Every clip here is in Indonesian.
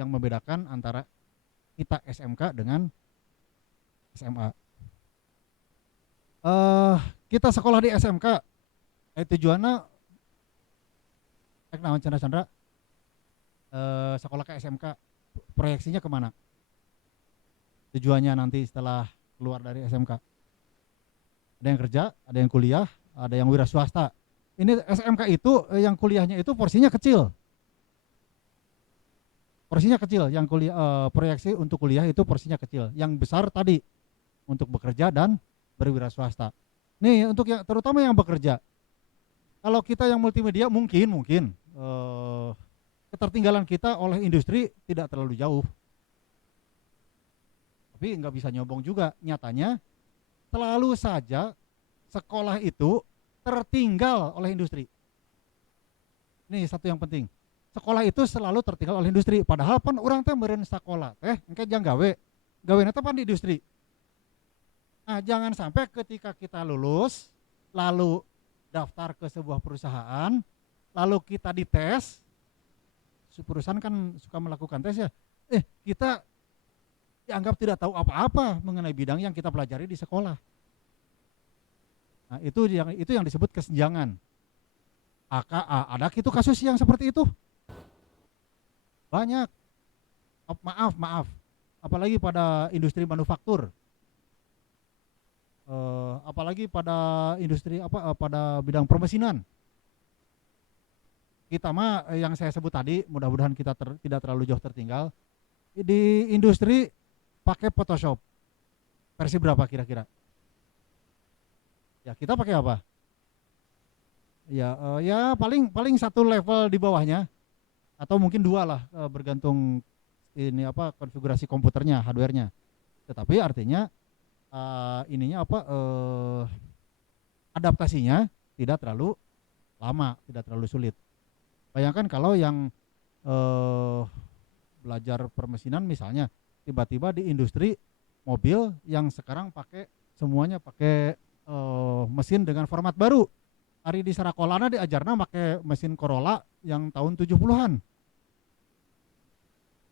yang membedakan antara kita SMK dengan SMA. Kita sekolah di SMK, tujuannya naon Chandra, sekolah ke SMK, proyeksinya kemana? Tujuannya nanti setelah keluar dari SMK. Ada yang kerja, ada yang kuliah, ada yang wira swasta. Ini SMK itu yang kuliahnya itu porsinya kecil. Porsinya kecil, yang kuliah proyeksi untuk kuliah itu porsinya kecil. Yang besar tadi untuk bekerja dan berwira swasta. Nih untuk yang terutama yang bekerja. Kalau kita yang multimedia mungkin ketertinggalan kita oleh industri tidak terlalu jauh. Tapi nggak bisa nyobong juga. Nyatanya selalu saja sekolah itu tertinggal oleh industri. Ini satu yang penting. Sekolah itu selalu tertinggal oleh industri. Padahal pan orang teh meureun sekolah teh engke jang gawe. Gawena teh pan di industri. Nah, jangan sampai ketika kita lulus lalu daftar ke sebuah perusahaan, lalu kita dites, perusahaan kan suka melakukan tes ya. Kita dianggap tidak tahu apa-apa mengenai bidang yang kita pelajari di sekolah. Nah, itu yang disebut kesenjangan. Ada gitu kasus yang seperti itu? Banyak. Maaf. Apalagi pada industri manufaktur. Apalagi pada industri pada bidang permesinan. Kita mah yang saya sebut tadi, mudah-mudahan kita tidak terlalu jauh tertinggal. Di industri pakai Photoshop. Versi berapa kira-kira? Ya, kita pakai apa? Ya paling satu level di bawahnya atau mungkin dua lah, bergantung ini konfigurasi komputernya, hardwarenya. Tetapi artinya adaptasinya tidak terlalu lama, tidak terlalu sulit. Bayangkan kalau yang belajar permesinan misalnya tiba-tiba di industri mobil yang sekarang semuanya pakai mesin dengan format baru. Hari di Sarakolana diajarna pakai mesin Corolla yang tahun 70-an.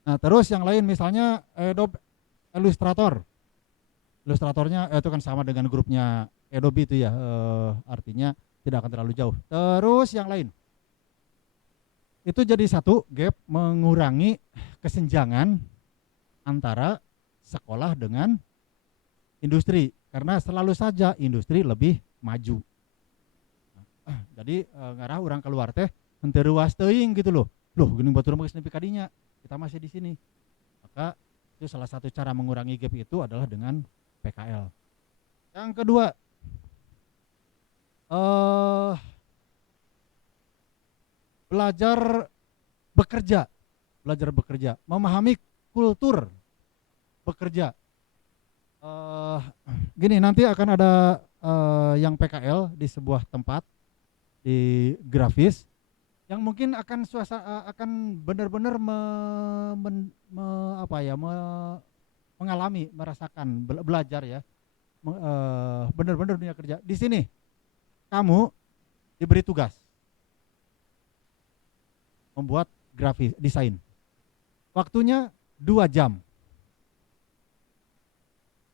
Nah, terus yang lain misalnya Adobe Illustrator. Illustratornya itu kan sama dengan grupnya Adobe itu ya, artinya tidak akan terlalu jauh. Terus yang lain. Itu jadi satu gap mengurangi kesenjangan antara sekolah dengan industri, karena selalu saja industri lebih maju. Jadi ngarah orang keluar teh henteu ruas teuing gitu loh. Loh geuning baturan geus nepi ka dinya, kita masih di sini. Maka itu salah satu cara mengurangi gap itu adalah dengan PKL. Yang kedua, belajar bekerja, memahami kultur bekerja. Gini, nanti akan ada yang PKL di sebuah tempat di grafis yang mungkin akan akan benar-benar mengalami, merasakan, belajar ya, benar-benar dunia kerja. Di sini kamu diberi tugas membuat grafis desain. Waktunya 2 jam.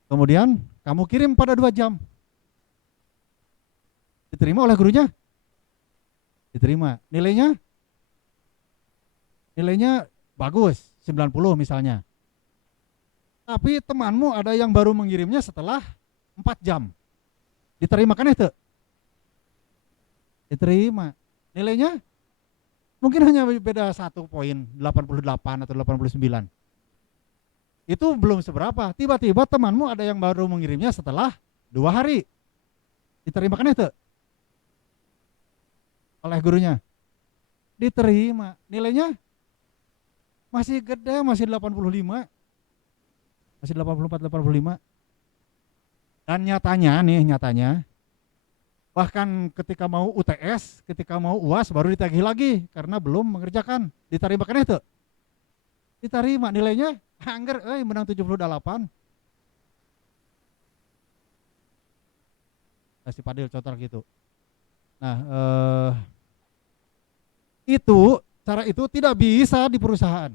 Kemudian kamu kirim pada 2 jam. Diterima oleh gurunya? Diterima. Nilainya bagus, 90 misalnya. Tapi temanmu ada yang baru mengirimnya setelah 4 jam. Diterima kan itu? Diterima. Nilainya mungkin hanya beda 1 poin, 88 atau 89. Itu belum seberapa. Tiba-tiba temanmu ada yang baru mengirimnya setelah 2 hari. Diterima kan itu? Oleh gurunya. Diterima. Nilainya masih gede, masih 85. Masih 84, 85. Dan nyatanya bahkan ketika mau UTS, ketika mau UAS baru ditagih lagi karena belum mengerjakan. Diterima kan itu? Diterima. Nilainya angger menang 78. Kasih Padil contoh gitu. Nah, cara itu tidak bisa di perusahaan.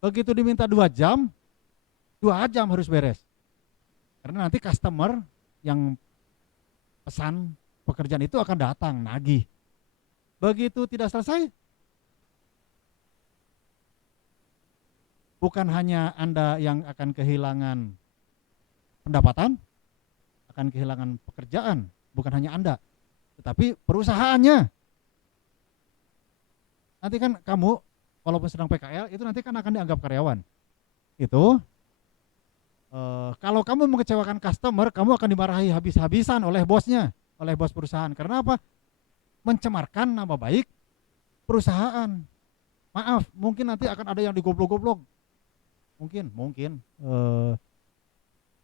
Begitu diminta 2 jam, 2 jam harus beres. Karena nanti customer yang pesan pekerjaan itu akan datang nagih. Begitu tidak selesai, bukan hanya Anda yang akan kehilangan pendapatan, akan kehilangan pekerjaan, bukan hanya Anda, tetapi perusahaannya. Nanti kan kamu, walaupun sedang PKL, itu nanti kan akan dianggap karyawan. Itu kalau kamu mengecewakan customer, kamu akan dimarahi habis-habisan oleh bosnya, oleh bos perusahaan. Karena apa? Mencemarkan nama baik perusahaan. Maaf, mungkin nanti akan ada yang digoblok-goblok. Mungkin.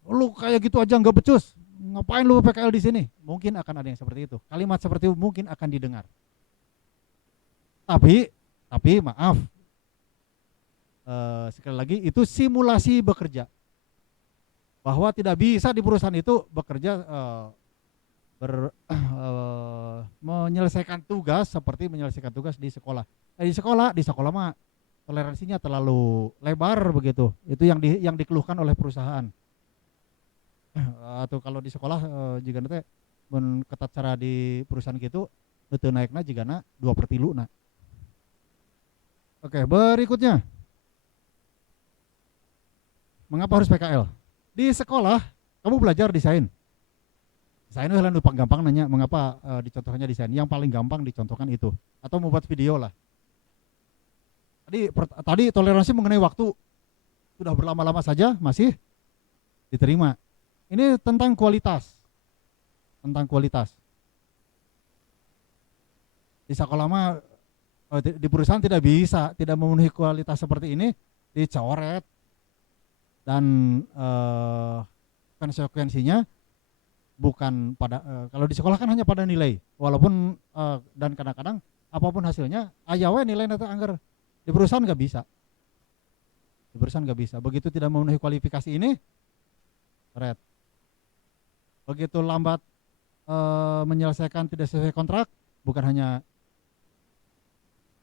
Lu kayak gitu aja nggak becus, ngapain lu PKL di sini? Mungkin akan ada yang seperti itu. Kalimat seperti itu mungkin akan didengar. Tapi maaf, sekali lagi itu simulasi bekerja. Bahwa tidak bisa di perusahaan itu bekerja menyelesaikan tugas seperti menyelesaikan tugas di sekolah. Di sekolah mah toleransinya terlalu lebar begitu. Itu yang dikeluhkan oleh perusahaan. Atau kalau di sekolah jika nanti ketat cara di perusahaan gitu, itu naiknya jika 2/3. Oke, berikutnya. Mengapa harus PKL? Di sekolah kamu belajar desain. Desain itu lalu gampang nanya mengapa dicontohnya desain. Yang paling gampang dicontohkan itu. Atau membuat video lah. Tadi toleransi mengenai waktu sudah berlama-lama saja masih diterima. Ini tentang kualitas. Tentang kualitas. Di sekolah mah di perusahaan tidak bisa, tidak memenuhi kualitas seperti ini, dicoret. Dan konsekuensinya bukan pada kalau di sekolah kan hanya pada nilai, walaupun dan kadang-kadang apapun hasilnya ayawe nilai nanti anggar. Di perusahaan nggak bisa. Begitu tidak memenuhi kualifikasi ini, red. Begitu lambat menyelesaikan tidak sesuai kontrak, bukan hanya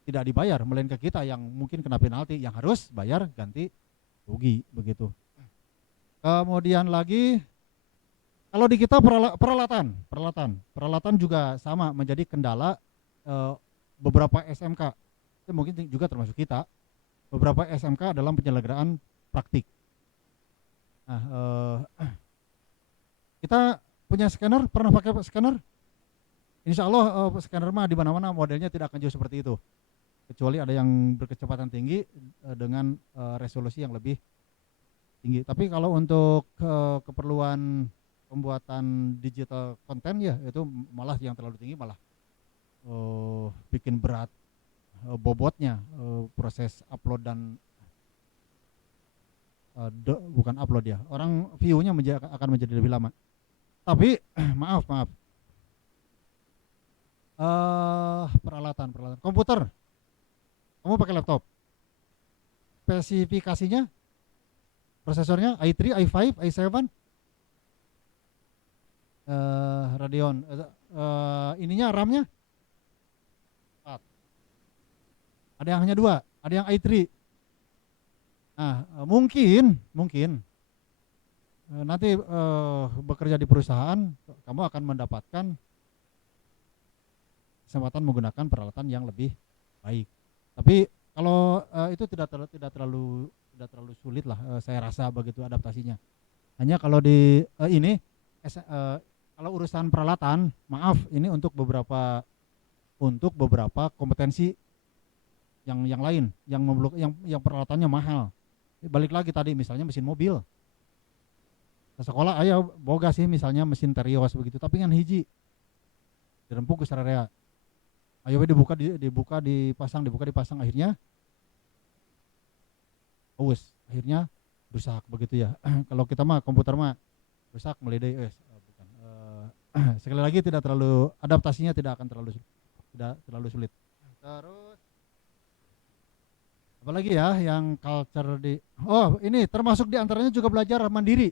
tidak dibayar, melainkan kita yang mungkin kena penalti, yang harus bayar ganti rugi begitu. Kemudian lagi kalau di kita peralatan juga sama menjadi kendala beberapa SMK. Itu mungkin juga termasuk kita. Beberapa SMK dalam penyelenggaraan praktik. Nah, kita punya scanner, pernah pakai scanner? Insya Allah scanner mah di mana-mana modelnya tidak akan jauh seperti itu. Kecuali ada yang berkecepatan tinggi dengan resolusi yang lebih tinggi. Tapi kalau untuk keperluan pembuatan digital konten ya itu malah yang terlalu tinggi malah bikin berat bobotnya proses upload dan bukan upload ya. Orang view-nya akan menjadi lebih lama. Tapi maaf. Peralatan komputer. Kamu pakai laptop. Spesifikasinya prosesornya i3, i5, i7, Radeon. Ininya RAM-nya 4. Ada yang hanya 2, ada yang i3. Nah, mungkin nanti bekerja di perusahaan, kamu akan mendapatkan kesempatan menggunakan peralatan yang lebih baik. Tapi kalau itu tidak terlalu sulit lah, saya rasa begitu adaptasinya. Hanya kalau di ini kalau urusan peralatan, maaf ini untuk beberapa kompetensi yang lain yang peralatannya mahal. Balik lagi tadi misalnya mesin mobil. Sekolah ayo boga sih misalnya mesin terios begitu, tapi kan hiji dirempuk ke sararea. Ayo dibuka dipasang akhirnya akhirnya rusak begitu ya. Kalau kita mah komputer mah rusak meledai bukan. Sekali lagi adaptasinya tidak akan terlalu sulit. Terus apalagi ya yang culture ini termasuk diantaranya juga belajar mandiri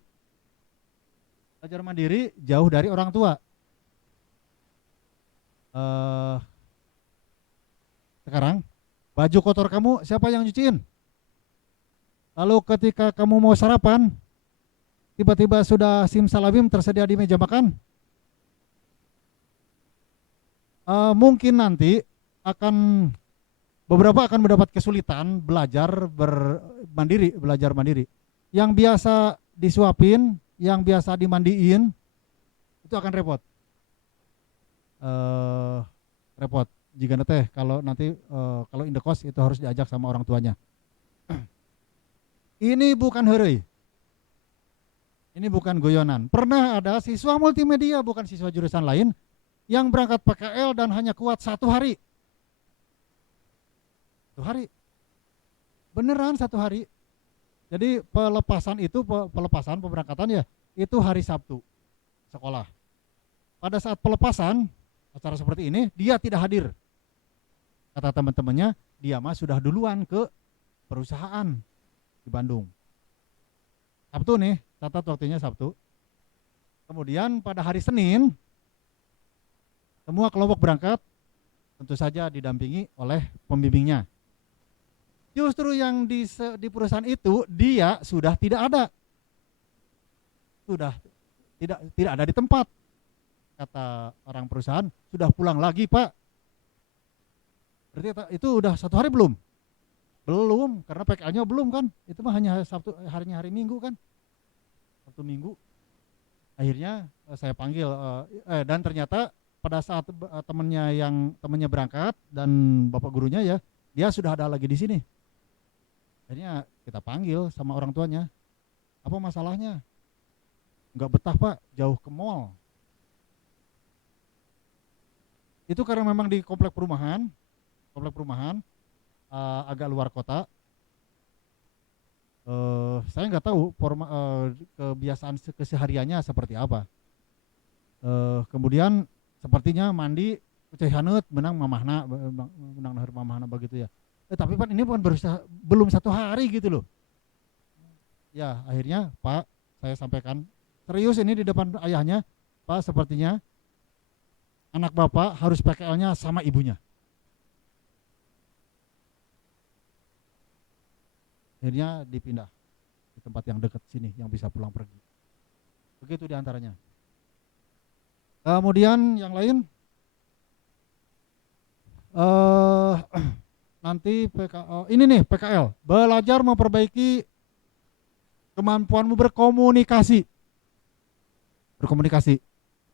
jauh dari orang tua. Sekarang baju kotor kamu siapa yang nyuciin? Lalu ketika kamu mau sarapan, tiba-tiba sudah simsalabim tersedia di meja makan, mungkin nanti akan beberapa akan mendapat kesulitan belajar mandiri. Yang biasa disuapin, yang biasa dimandiin, itu akan repot. Eh, repot. Jika nanti kalau indekos itu harus diajak sama orang tuanya. Ini bukan herei. Ini bukan guyonan. Pernah ada siswa multimedia, bukan siswa jurusan lain, yang berangkat PKL dan hanya kuat 1 hari. 1 hari. Beneran 1 hari. Jadi pelepasan pemberangkatan ya, itu hari Sabtu sekolah. Pada saat pelepasan, acara seperti ini, dia tidak hadir. Kata teman-temannya, dia mah sudah duluan ke perusahaan di Bandung. Sabtu nih, catat waktunya Sabtu. Kemudian pada hari Senin, semua kelompok berangkat, tentu saja didampingi oleh pembimbingnya. Justru yang di perusahaan itu, dia sudah tidak ada. Sudah tidak ada di tempat. Kata orang perusahaan, sudah pulang lagi Pak. Berarti itu udah 1 hari belum? Belum, karena PKL-nya belum kan. Itu mah hanya Sabtu, harinya hari Minggu kan. Sabtu Minggu. Akhirnya saya panggil dan ternyata pada saat temannya berangkat dan bapak gurunya ya, dia sudah ada lagi di sini. Akhirnya kita panggil sama orang tuanya. Apa masalahnya? Enggak betah Pak, jauh ke mall. Itu karena memang di komplek perumahan agak luar kota. Saya nggak tahu kebiasaan kesehariannya seperti apa. Kemudian sepertinya mandi cai haneut menang mamahna begitu ya. Tapi Pak ini belum 1 hari gitu loh. Ya akhirnya Pak saya sampaikan serius ini di depan ayahnya, Pak sepertinya anak Bapak harus PKL-nya sama ibunya. Akhirnya dipindah di tempat yang dekat sini yang bisa pulang pergi. Begitu diantaranya. Kemudian yang lain nanti ini nih PKL, belajar memperbaiki kemampuanmu berkomunikasi. Berkomunikasi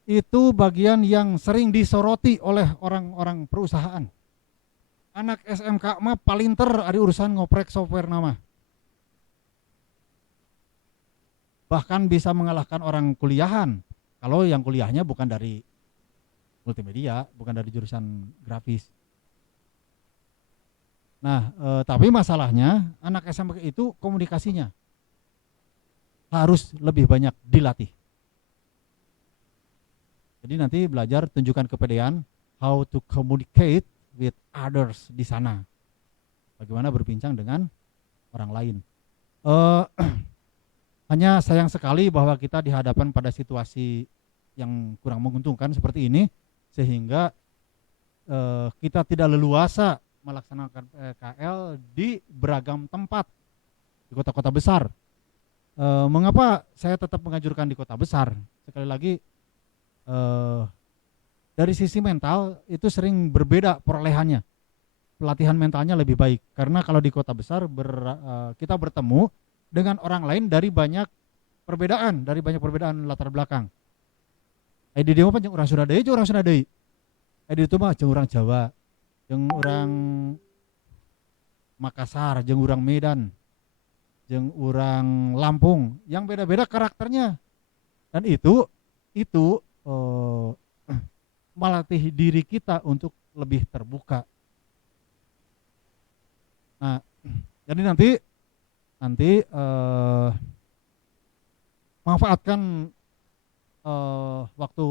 itu bagian yang sering disoroti oleh orang-orang perusahaan. Anak SMK mah paling ada urusan ngoprek software nama. Bahkan bisa mengalahkan orang kuliahan kalau yang kuliahnya bukan dari multimedia, bukan dari jurusan grafis. Nah, tapi masalahnya anak SMK itu komunikasinya harus lebih banyak dilatih. Jadi nanti belajar tunjukkan kepedean how to communicate with others di sana. Bagaimana berbincang dengan orang lain. Hanya sayang sekali bahwa kita dihadapkan pada situasi yang kurang menguntungkan seperti ini, sehingga kita tidak leluasa melaksanakan PKL di beragam tempat di kota-kota besar. Mengapa saya tetap menganjurkan di kota besar? Sekali lagi, dari sisi mental itu sering berbeda perolehannya. Pelatihan mentalnya lebih baik, karena kalau di kota besar kita bertemu dengan orang lain dari banyak perbedaan latar belakang. Di dia mah jeung urang Sunda deui, jeung urang Sunda deui. Di itu mah jeung urang Jawa, jeung urang Makassar, jeung urang Medan, jeung urang Lampung, yang beda-beda karakternya. Dan itu melatih diri kita untuk lebih terbuka. Nah, jadi nanti manfaatkan waktu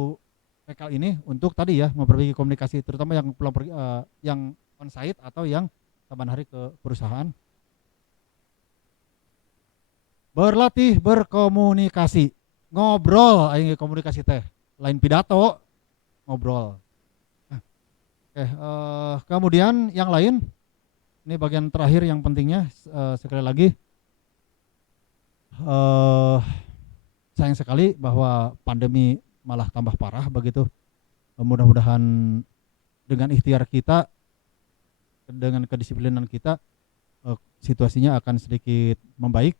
PKL ini untuk tadi ya memperbaiki komunikasi, terutama yang pulang pergi, yang on-site atau yang tambahan hari ke perusahaan. Berlatih berkomunikasi, ngobrol, ayo komunikasi teh, lain pidato, ngobrol. Kemudian yang lain, ini bagian terakhir yang pentingnya sekali lagi. sayang sekali bahwa pandemi malah tambah parah begitu. Mudah-mudahan dengan ikhtiar kita, dengan kedisiplinan kita, situasinya akan sedikit membaik.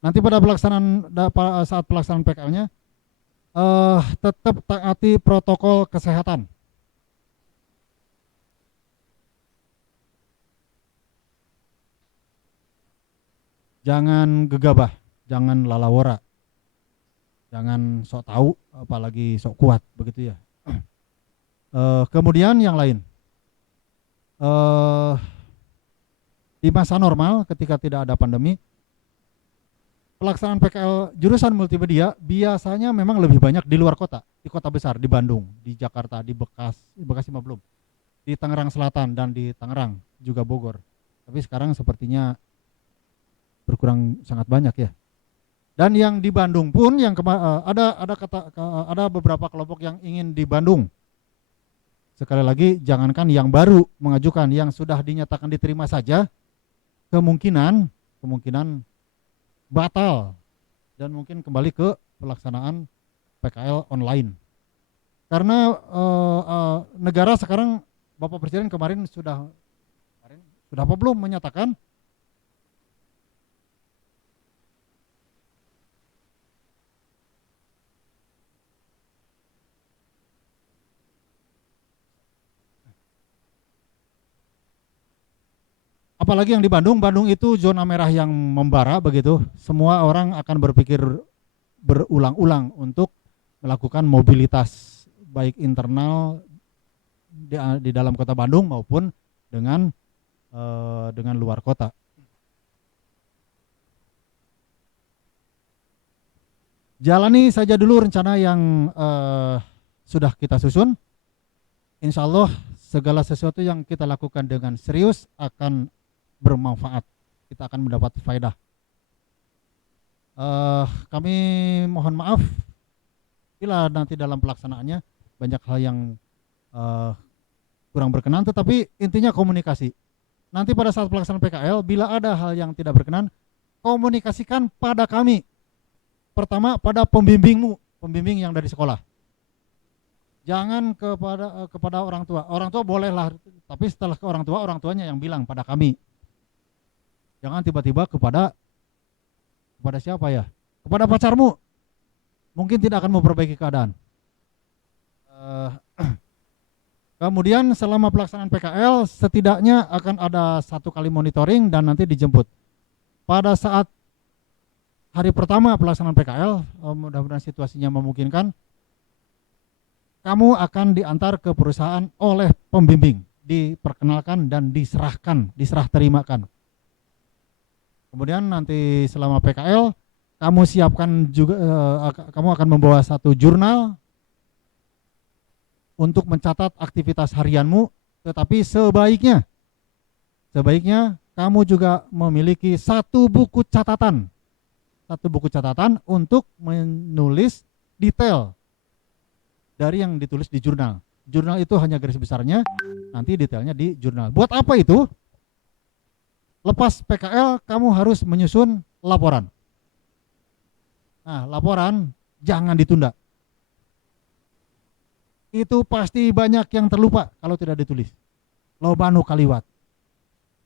Nanti pada saat pelaksanaan PKL-nya tetap taati protokol kesehatan. Jangan gegabah, jangan lalawora, jangan sok tahu, apalagi sok kuat begitu ya. Kemudian yang lain, di masa normal ketika tidak ada pandemi, pelaksanaan PKL jurusan multimedia biasanya memang lebih banyak di luar kota, di kota besar, di Bandung, di Jakarta, di Bekasi mah belum, di Tangerang Selatan dan di Tangerang juga Bogor. Tapi sekarang sepertinya berkurang sangat banyak ya. Dan yang di Bandung pun yang ada beberapa kelompok yang ingin di Bandung. Sekali lagi, jangankan yang baru mengajukan, yang sudah dinyatakan diterima saja kemungkinan batal dan mungkin kembali ke pelaksanaan PKL online. Karena negara sekarang, Bapak Presiden kemarin sudah apa belum menyatakan apalagi yang di Bandung itu zona merah yang membara begitu. Semua orang akan berpikir berulang-ulang untuk melakukan mobilitas baik internal di dalam kota Bandung maupun dengan luar kota. Jalani saja dulu rencana yang sudah kita susun. Insya Allah segala sesuatu yang kita lakukan dengan serius akan bermanfaat, kita akan mendapat faedah. Kami mohon maaf bila nanti dalam pelaksanaannya banyak hal yang kurang berkenan, tetapi intinya komunikasi. Nanti pada saat pelaksanaan PKL, bila ada hal yang tidak berkenan, komunikasikan pada kami. Pertama pada pembimbing yang dari sekolah. Jangan kepada orang tua. Orang tua bolehlah, tapi setelah ke orang tuanya yang bilang pada kami. Jangan tiba-tiba kepada siapa ya? Kepada pacarmu. Mungkin tidak akan memperbaiki keadaan. Kemudian selama pelaksanaan PKL setidaknya akan ada 1 kali monitoring dan nanti dijemput. Pada saat hari pertama pelaksanaan PKL, mudah-mudahan situasinya memungkinkan, kamu akan diantar ke perusahaan oleh pembimbing, diperkenalkan dan diserah terimakan. Kemudian nanti selama PKL kamu siapkan juga, kamu akan membawa 1 jurnal untuk mencatat aktivitas harianmu, tetapi sebaiknya kamu juga memiliki 1 buku catatan. 1 buku catatan untuk menulis detail dari yang ditulis di jurnal. Jurnal itu hanya garis besarnya, nanti detailnya di jurnal. Buat apa itu? Lepas PKL kamu harus menyusun laporan. Nah, laporan jangan ditunda. Itu pasti banyak yang terlupa kalau tidak ditulis. Lobanu kaliwat.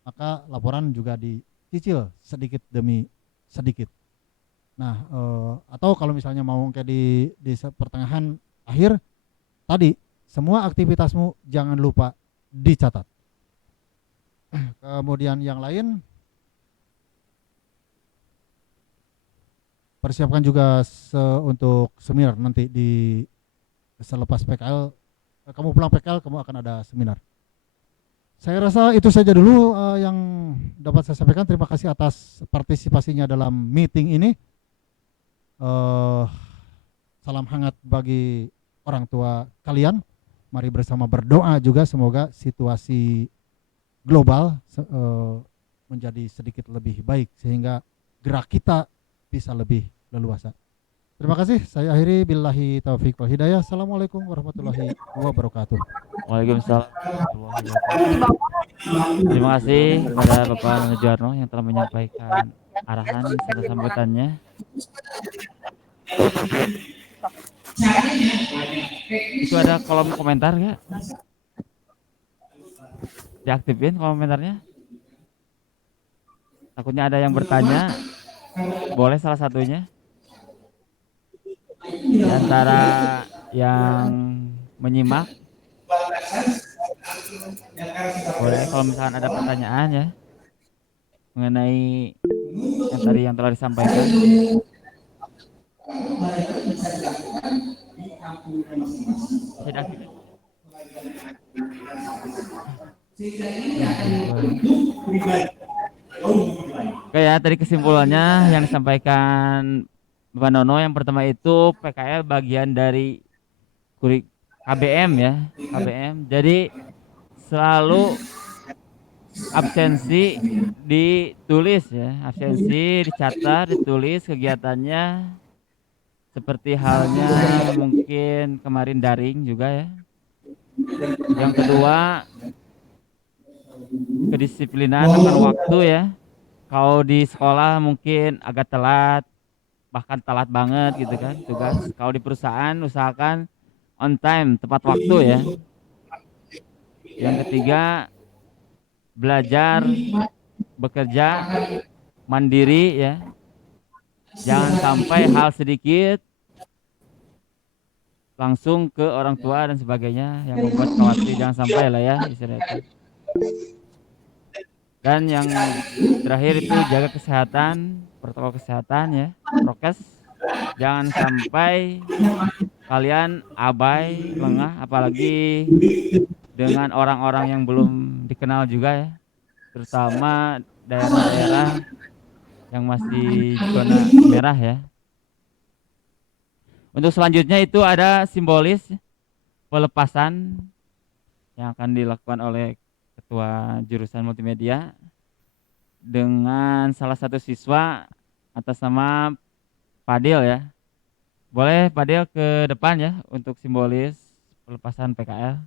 Maka laporan juga dicicil sedikit demi sedikit. Nah, atau kalau misalnya mau kayak di pertengahan akhir tadi, semua aktivitasmu jangan lupa dicatat. Kemudian yang lain, persiapkan juga untuk seminar nanti selepas PKL. Kamu pulang PKL, kamu akan ada seminar. Saya rasa itu saja dulu yang dapat saya sampaikan. Terima kasih atas partisipasinya dalam meeting ini. Salam hangat bagi orang tua kalian. Mari bersama berdoa juga semoga situasi global menjadi sedikit lebih baik sehingga gerak kita bisa lebih leluasa. Terima kasih. Saya akhiri billahi taufiq wal hidayah. Assalamualaikum warahmatullahi wabarakatuh. Waalaikumsalam warahmatullahi wabarakatuh. Terima kasih kepada Bapak Nano Juwarno yang telah menyampaikan arahan serta sambutannya. Itu ada kolom komentar nggak? Diaktifin kolom komentarnya. Takutnya ada yang bertanya, boleh salah satunya. Di antara yang menyimak, boleh kalau misalkan ada pertanyaan ya mengenai yang tadi yang telah disampaikan. Bisa diaktifin. Oke ya, tadi kesimpulannya yang disampaikan Bapak Nono yang pertama itu PKL bagian dari kurik KBM ya, KBM. Jadi selalu absensi ditulis ya, absensi dicatat, ditulis kegiatannya seperti halnya mungkin kemarin daring juga ya. Yang kedua, kedisiplinan akan waktu ya. Kalau di sekolah mungkin agak telat, bahkan telat banget gitu kan tugas. Kalau di perusahaan usahakan on time, tepat waktu ya. Yang ketiga, belajar, bekerja, mandiri ya. Jangan sampai hal sedikit langsung ke orang tua dan sebagainya yang membuat khawatir, jangan sampai lah ya istilah itu. Dan yang terakhir itu jaga kesehatan, protokol kesehatan ya, prokes. Jangan sampai kalian abai, lengah, apalagi dengan orang-orang yang belum dikenal juga ya, terutama daerah-daerah yang masih zona merah ya. Untuk selanjutnya itu ada simbolis pelepasan yang akan dilakukan oleh ketua jurusan multimedia dengan salah satu siswa atas nama Fadil ya. Boleh Fadil ke depan ya untuk simbolis pelepasan PKL.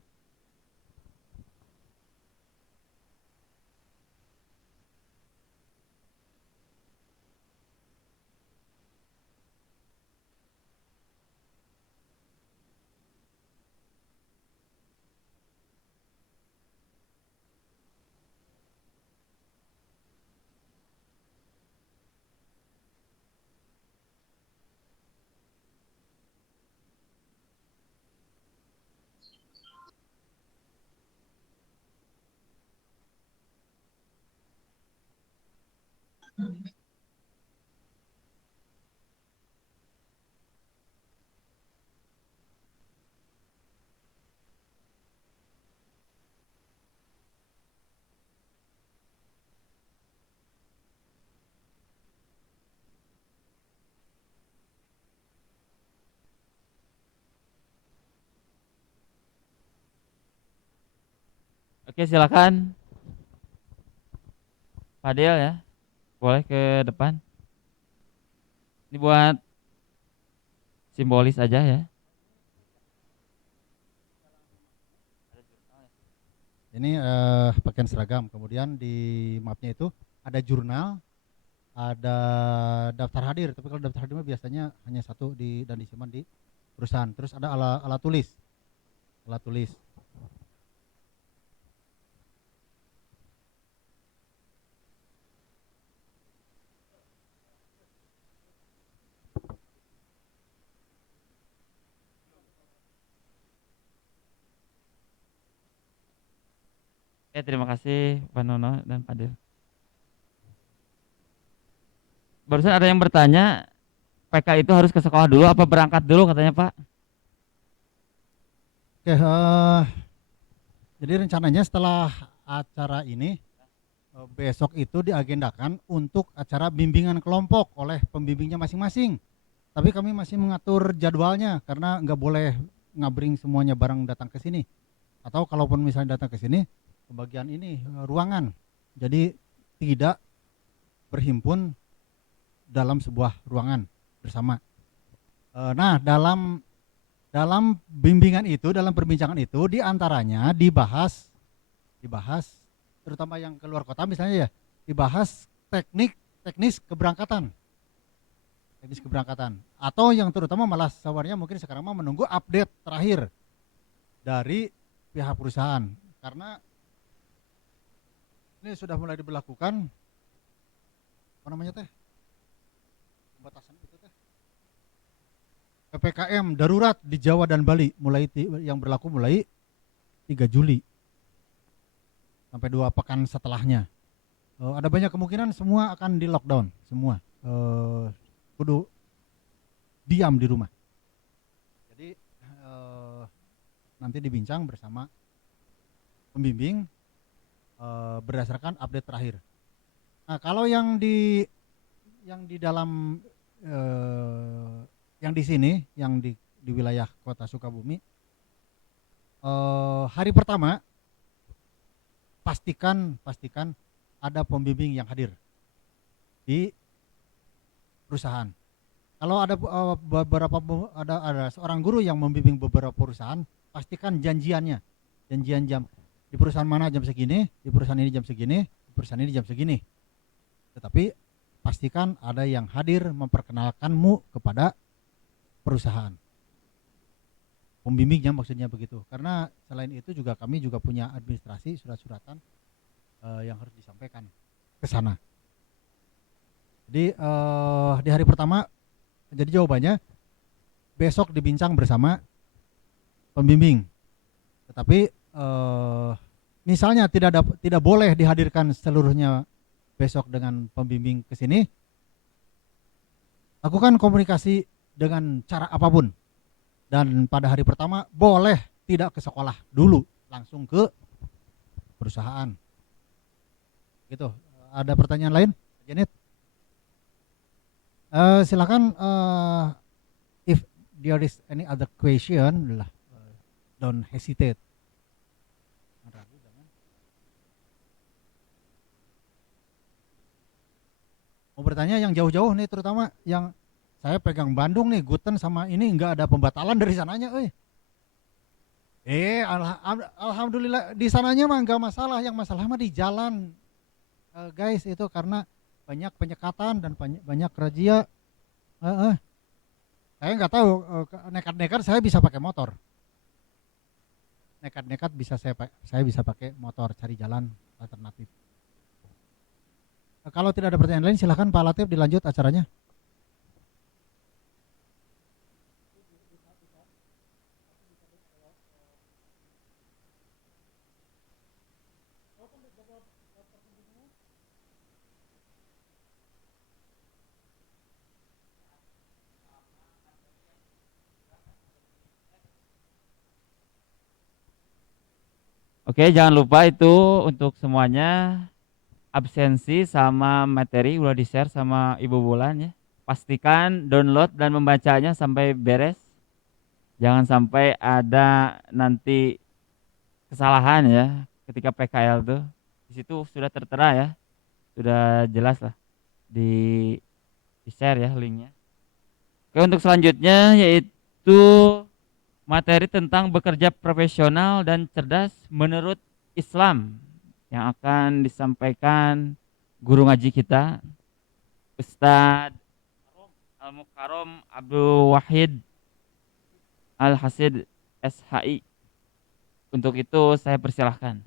Oke, silakan Fadil ya. Boleh ke depan. Ini buat simbolis aja ya. Ini pakaian seragam. Kemudian di mapnya itu ada jurnal, ada daftar hadir. Tapi kalau daftar hadir biasanya hanya satu dan disimpan di perusahaan. Terus ada alat tulis, alat tulis. Terima kasih Pak Nono dan Fadil. Barusan ada yang bertanya, PK itu harus ke sekolah dulu apa berangkat dulu katanya Pak? Oke, jadi rencananya setelah acara ini besok itu diagendakan untuk acara bimbingan kelompok oleh pembimbingnya masing-masing. Tapi kami masih mengatur jadwalnya karena nggak boleh ngabring semuanya bareng datang ke sini. Atau kalaupun misalnya datang ke sini, bagian ini ruangan. Jadi tidak berhimpun dalam sebuah ruangan bersama. Nah, dalam bimbingan itu, dalam perbincangan itu diantaranya dibahas terutama yang keluar kota misalnya ya, dibahas teknis keberangkatan. Teknis keberangkatan. Atau yang terutama malah sebenarnya mungkin sekarang mah menunggu update terakhir dari pihak perusahaan. Karena ini sudah mulai diberlakukan apa namanya teh? Pembatasan itu teh. PPKM darurat di Jawa dan Bali yang berlaku mulai 3 Juli sampai 2 pekan setelahnya. Ada banyak kemungkinan semua akan di lockdown semua. Kudu diam di rumah. Jadi nanti dibincang bersama pembimbing berdasarkan update terakhir. Nah, kalau yang di dalam yang di sini, yang di wilayah Kota Sukabumi, hari pertama pastikan ada pembimbing yang hadir di perusahaan. Kalau ada ada seorang guru yang membimbing beberapa perusahaan, pastikan janjian jam di perusahaan mana jam segini, di perusahaan ini jam segini, di perusahaan ini jam segini. Tetapi pastikan ada yang hadir memperkenalkanmu kepada perusahaan. Pembimbingnya maksudnya begitu. Karena selain itu juga kami juga punya administrasi surat-suratan yang harus disampaikan ke sana. Jadi di hari pertama, jadi jawabannya besok dibincang bersama pembimbing. Tetapi misalnya tidak boleh dihadirkan seluruhnya besok dengan pembimbing ke sini, lakukan komunikasi dengan cara apapun. Dan pada hari pertama boleh tidak ke sekolah dulu, langsung ke perusahaan. Gitu. Ada pertanyaan lain, Janet? Silakan. If there is any other question, don't hesitate. Mau bertanya yang jauh-jauh nih, terutama yang saya pegang Bandung nih, Guten sama ini nggak ada pembatalan dari sananya, alhamdulillah di sananya mah nggak masalah, yang masalah mah di jalan, guys, itu karena banyak penyekatan dan banyak razia. Saya nggak tahu, nekat-nekat saya bisa pakai motor, nekat-nekat bisa saya bisa pakai motor cari jalan alternatif. Kalau tidak ada pertanyaan lain, silahkan Pak Latif dilanjut acaranya. Oke, jangan lupa itu untuk semuanya, absensi sama materi udah di-share sama Ibu Bulan ya. Pastikan download dan membacanya sampai beres. Jangan sampai ada nanti kesalahan ya ketika PKL tuh. Di situ sudah tertera ya. Sudah jelas lah di-share ya linknya. Oke, untuk selanjutnya yaitu materi tentang bekerja profesional dan cerdas menurut Islam yang akan disampaikan guru ngaji kita, Ustadz Al-Mukarram Abdul Wahid Al-Hasid SHI. Untuk itu saya persilahkan.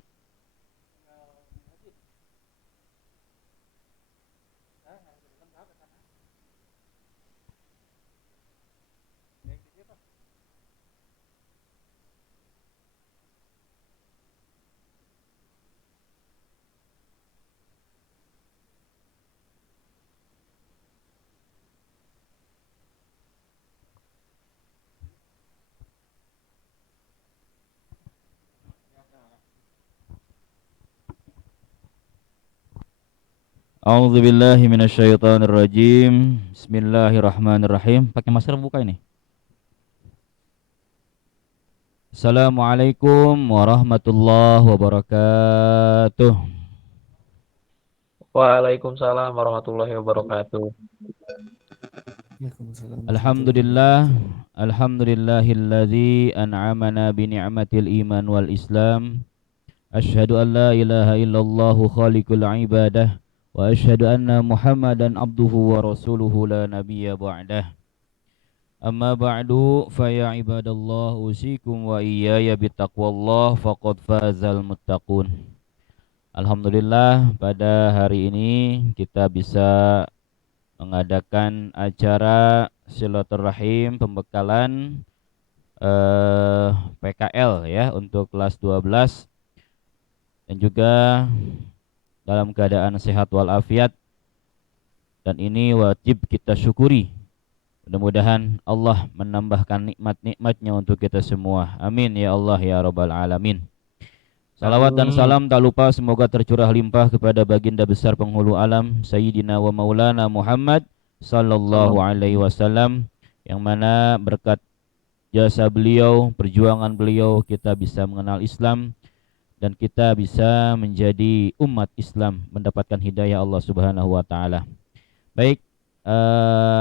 A'udzubillahi minasyaitonirrajim. Bismillahirrahmanirrahim. Pakai masker buka ini. Assalamualaikum warahmatullahi wabarakatuh. Waalaikumsalam warahmatullahi wabarakatuh. Alhamdulillah, alhamdulillahilladzi an'amana bi ni'matil iman wal islam أشهد أن لا إله إلا الله خالق العبادة وأشهد أن محمدا عبده ورسوله لا نبي بعده أما بعد فيا عباد الله أوصيكم وإياي بتقوى الله فقد فاز المتقون. Alhamdulillah pada hari ini kita bisa mengadakan acara silaturahim pembekalan PKL ya untuk kelas 12 dan juga dalam keadaan sehat walafiat, dan ini wajib kita syukuri. Mudah-mudahan Allah menambahkan nikmat-nikmatnya untuk kita semua. Amin ya Allah ya Rabbal Alamin. Salawat dan salam tak lupa semoga tercurah limpah kepada baginda besar penghulu alam Sayyidina wa Maulana Muhammad sallallahu alaihi wasallam, yang mana berkat jasa beliau, perjuangan beliau, kita bisa mengenal Islam dan kita bisa menjadi umat Islam, mendapatkan hidayah Allah Subhanahu wa taala. Baik,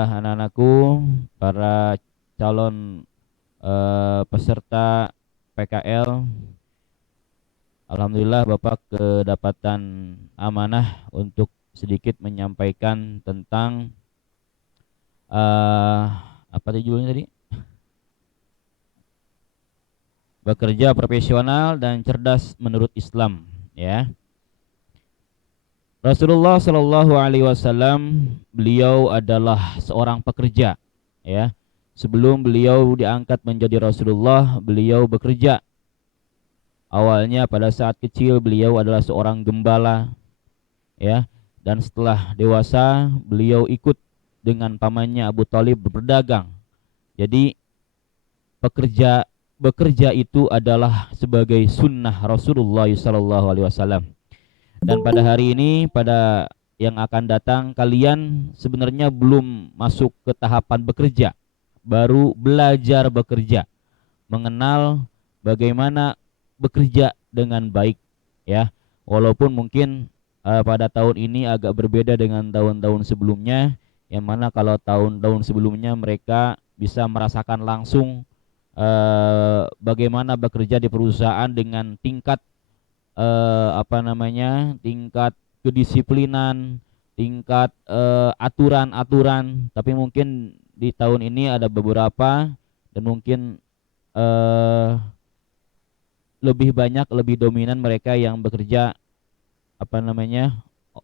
anak-anakku, para calon peserta PKL, alhamdulillah Bapak kedapatan amanah untuk sedikit menyampaikan tentang apa judulnya tadi? Bekerja profesional dan cerdas menurut Islam, ya. Rasulullah Shallallahu Alaihi Wasallam beliau adalah seorang pekerja, ya. Sebelum beliau diangkat menjadi Rasulullah, beliau bekerja. Awalnya pada saat kecil beliau adalah seorang gembala, ya, dan setelah dewasa beliau ikut dengan pamannya Abu Thalib berdagang. Jadi bekerja itu adalah sebagai sunnah Rasulullah SAW. Dan pada hari ini, pada yang akan datang, kalian sebenarnya belum masuk ke tahapan bekerja, baru belajar bekerja, mengenal bagaimana bekerja dengan baik, ya. Walaupun mungkin pada tahun ini agak berbeda dengan tahun-tahun sebelumnya, yang mana kalau tahun-tahun sebelumnya mereka bisa merasakan langsung bagaimana bekerja di perusahaan dengan tingkat tingkat kedisiplinan, tingkat aturan-aturan. Tapi mungkin di tahun ini ada beberapa, dan mungkin lebih banyak, lebih dominan mereka yang bekerja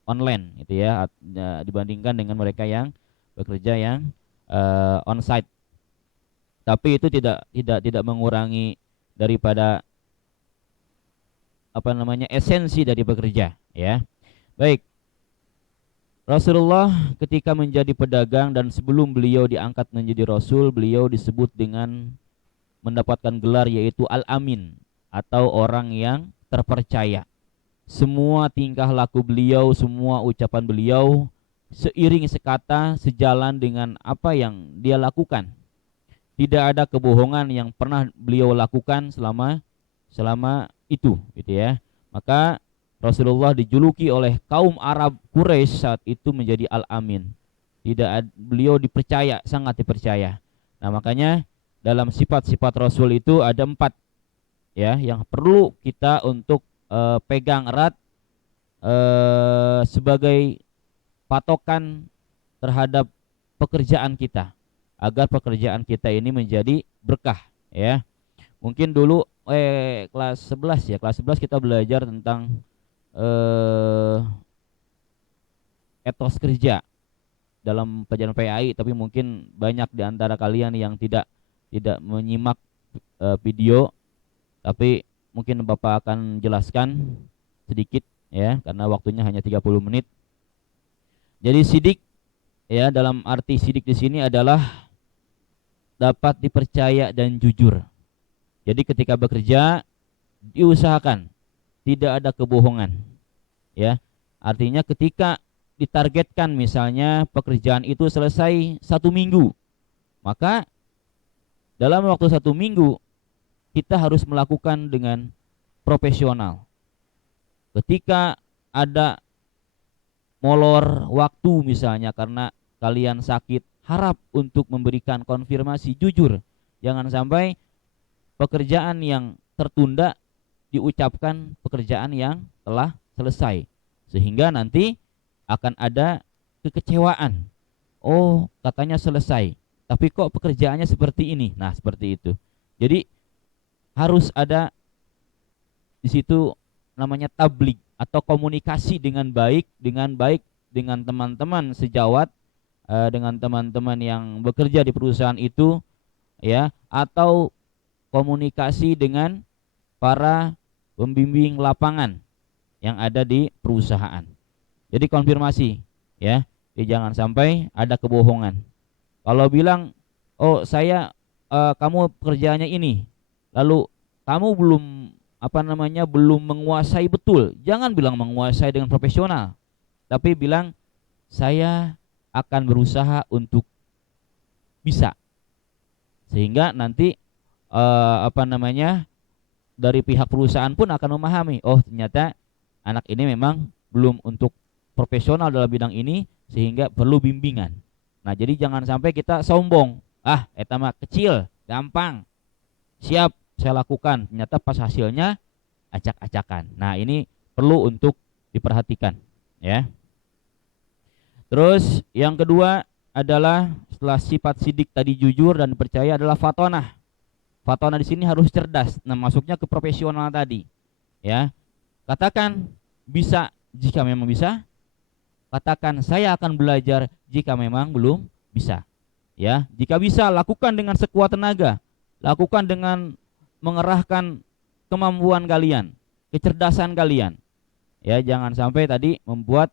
online gitu ya, dibandingkan dengan mereka yang bekerja yang onsite. Tapi itu tidak mengurangi daripada esensi dari bekerja, ya. Baik. Rasulullah ketika menjadi pedagang dan sebelum beliau diangkat menjadi rasul, beliau disebut dengan mendapatkan gelar yaitu Al-Amin, atau orang yang terpercaya. Semua tingkah laku beliau, semua ucapan beliau seiring sekata, sejalan dengan apa yang dia lakukan. Tidak ada kebohongan yang pernah beliau lakukan selama itu, gitu ya. Maka Rasulullah dijuluki oleh kaum Arab Quraisy saat itu menjadi Al-Amin. Beliau dipercaya, sangat dipercaya. Nah, makanya dalam sifat-sifat Rasul itu ada 4, ya, yang perlu kita untuk pegang erat sebagai patokan terhadap pekerjaan kita, agar pekerjaan kita ini menjadi berkah, ya. Mungkin dulu kelas 11 ya, kelas 11 kita belajar tentang etos kerja dalam pelajaran PAI, tapi mungkin banyak di antara kalian yang tidak menyimak video. Tapi mungkin Bapak akan jelaskan sedikit, ya, karena waktunya hanya 30 menit. Jadi sidik, ya, dalam arti sidik di sini adalah dapat dipercaya dan jujur. Jadi ketika bekerja diusahakan tidak ada kebohongan, ya. Artinya ketika ditargetkan misalnya pekerjaan itu selesai 1 minggu, maka dalam waktu 1 minggu kita harus melakukan dengan profesional. Ketika ada molor waktu misalnya karena kalian sakit, harap untuk memberikan konfirmasi jujur. Jangan sampai pekerjaan yang tertunda diucapkan pekerjaan yang telah selesai, sehingga nanti akan ada kekecewaan. Oh, katanya selesai, tapi kok pekerjaannya seperti ini. Nah, seperti itu. Jadi harus ada di situ namanya tablik atau komunikasi dengan baik dengan teman-teman sejawat, dengan teman-teman yang bekerja di perusahaan itu, ya, atau komunikasi dengan para pembimbing lapangan yang ada di perusahaan. Jadi konfirmasi, ya. Jadi jangan sampai ada kebohongan. Kalau bilang, oh saya kamu pekerjaannya ini, lalu kamu belum menguasai betul. Jangan bilang menguasai dengan profesional, tapi bilang saya akan berusaha untuk bisa, sehingga nanti dari pihak perusahaan pun akan memahami, oh ternyata anak ini memang belum untuk profesional dalam bidang ini, sehingga perlu bimbingan. Nah, jadi jangan sampai kita sombong, eta mah kecil, gampang, siap saya lakukan, ternyata pas hasilnya acak-acakan. Nah, ini perlu untuk diperhatikan, ya. Terus yang kedua adalah setelah sifat sidik tadi jujur dan percaya adalah fatonah. Fatonah di sini harus cerdas. Nah, masuknya ke profesional tadi, ya. Katakan bisa jika memang bisa. Katakan saya akan belajar jika memang belum bisa. Ya, jika bisa lakukan dengan sekuat tenaga. Lakukan dengan mengerahkan kemampuan kalian, kecerdasan kalian. Ya, jangan sampai tadi membuat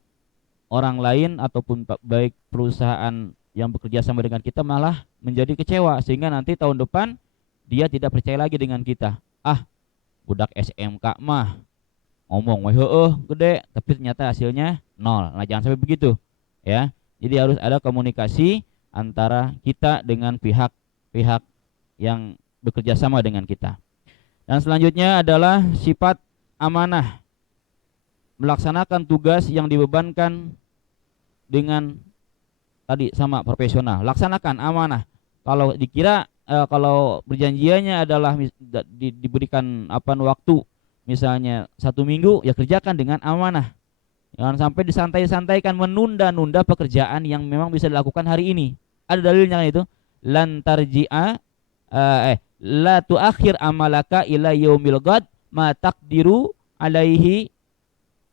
orang lain ataupun baik perusahaan yang bekerja sama dengan kita malah menjadi kecewa, sehingga nanti tahun depan dia tidak percaya lagi dengan kita. Budak SMK mah ngomong gede, tapi ternyata hasilnya nol. Nah, jangan sampai begitu, ya. Jadi harus ada komunikasi antara kita dengan pihak-pihak yang bekerja sama dengan kita. Dan selanjutnya adalah sifat amanah. Melaksanakan tugas yang dibebankan dengan tadi sama profesional. Laksanakan amanah. Kalau dikira kalau perjanjiannya adalah diberikan waktu misalnya 1 minggu, ya kerjakan dengan amanah. Jangan sampai disantai-santaikan, menunda-nunda pekerjaan yang memang bisa dilakukan hari ini. Ada dalilnya kan itu? Lan tarji'a la tuakhir amalaka ila yaumil ghad ma taqdiru alaihi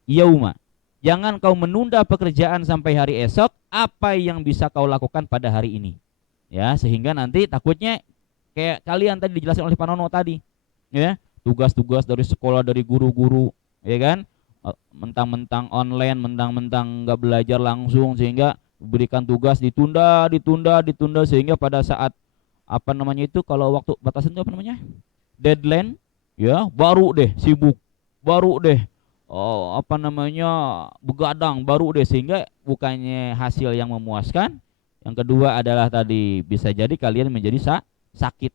yauma. Jangan kau menunda pekerjaan sampai hari esok apa yang bisa kau lakukan pada hari ini. Ya, sehingga nanti takutnya kayak kalian tadi dijelaskan oleh Pak Nono tadi, ya, tugas-tugas dari sekolah, dari guru-guru, ya kan, mentang-mentang online, mentang-mentang nggak belajar langsung, sehingga berikan tugas ditunda sehingga pada saat kalau waktu batasan itu deadline, ya, baru deh sibuk, baru deh begadang, baru deh, sehingga bukannya hasil yang memuaskan. Yang kedua adalah tadi bisa jadi kalian menjadi sakit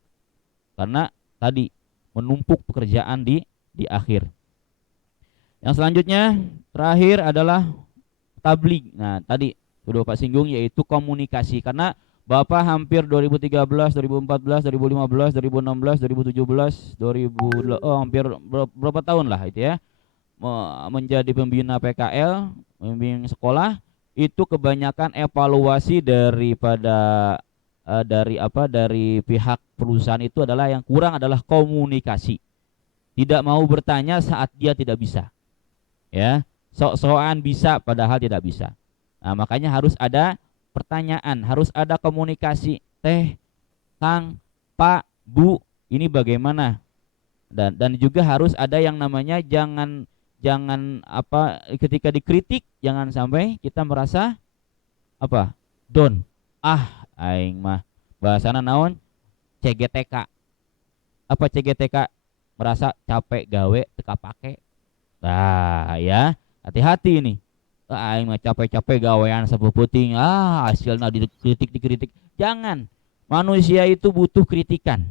karena tadi menumpuk pekerjaan di akhir. Yang selanjutnya terakhir adalah tabligh. Nah, tadi sudah Bapak singgung, yaitu komunikasi, karena Bapak hampir 2013, 2014, 2015, 2016, 2017, hampir berapa tahun lah itu ya, menjadi pembina PKL, pembimbing sekolah. Itu kebanyakan evaluasi dari pihak perusahaan itu adalah yang kurang adalah komunikasi. Tidak mau bertanya saat dia tidak bisa. Ya, sok-sokan bisa padahal tidak bisa. Nah, makanya harus ada pertanyaan, harus ada komunikasi. Teh, Kang, Pak, Bu, ini bagaimana? Dan juga harus ada yang namanya jangan ketika dikritik jangan sampai kita merasa down. Aing mah bahasana naon? CGTK. Apa CGTK? Merasa capek gawe teka pake. Nah, ya, hati-hati ini. Aing mah capek-capek gawean sapuputing, hasilnya dikritik. Jangan. Manusia itu butuh kritikan.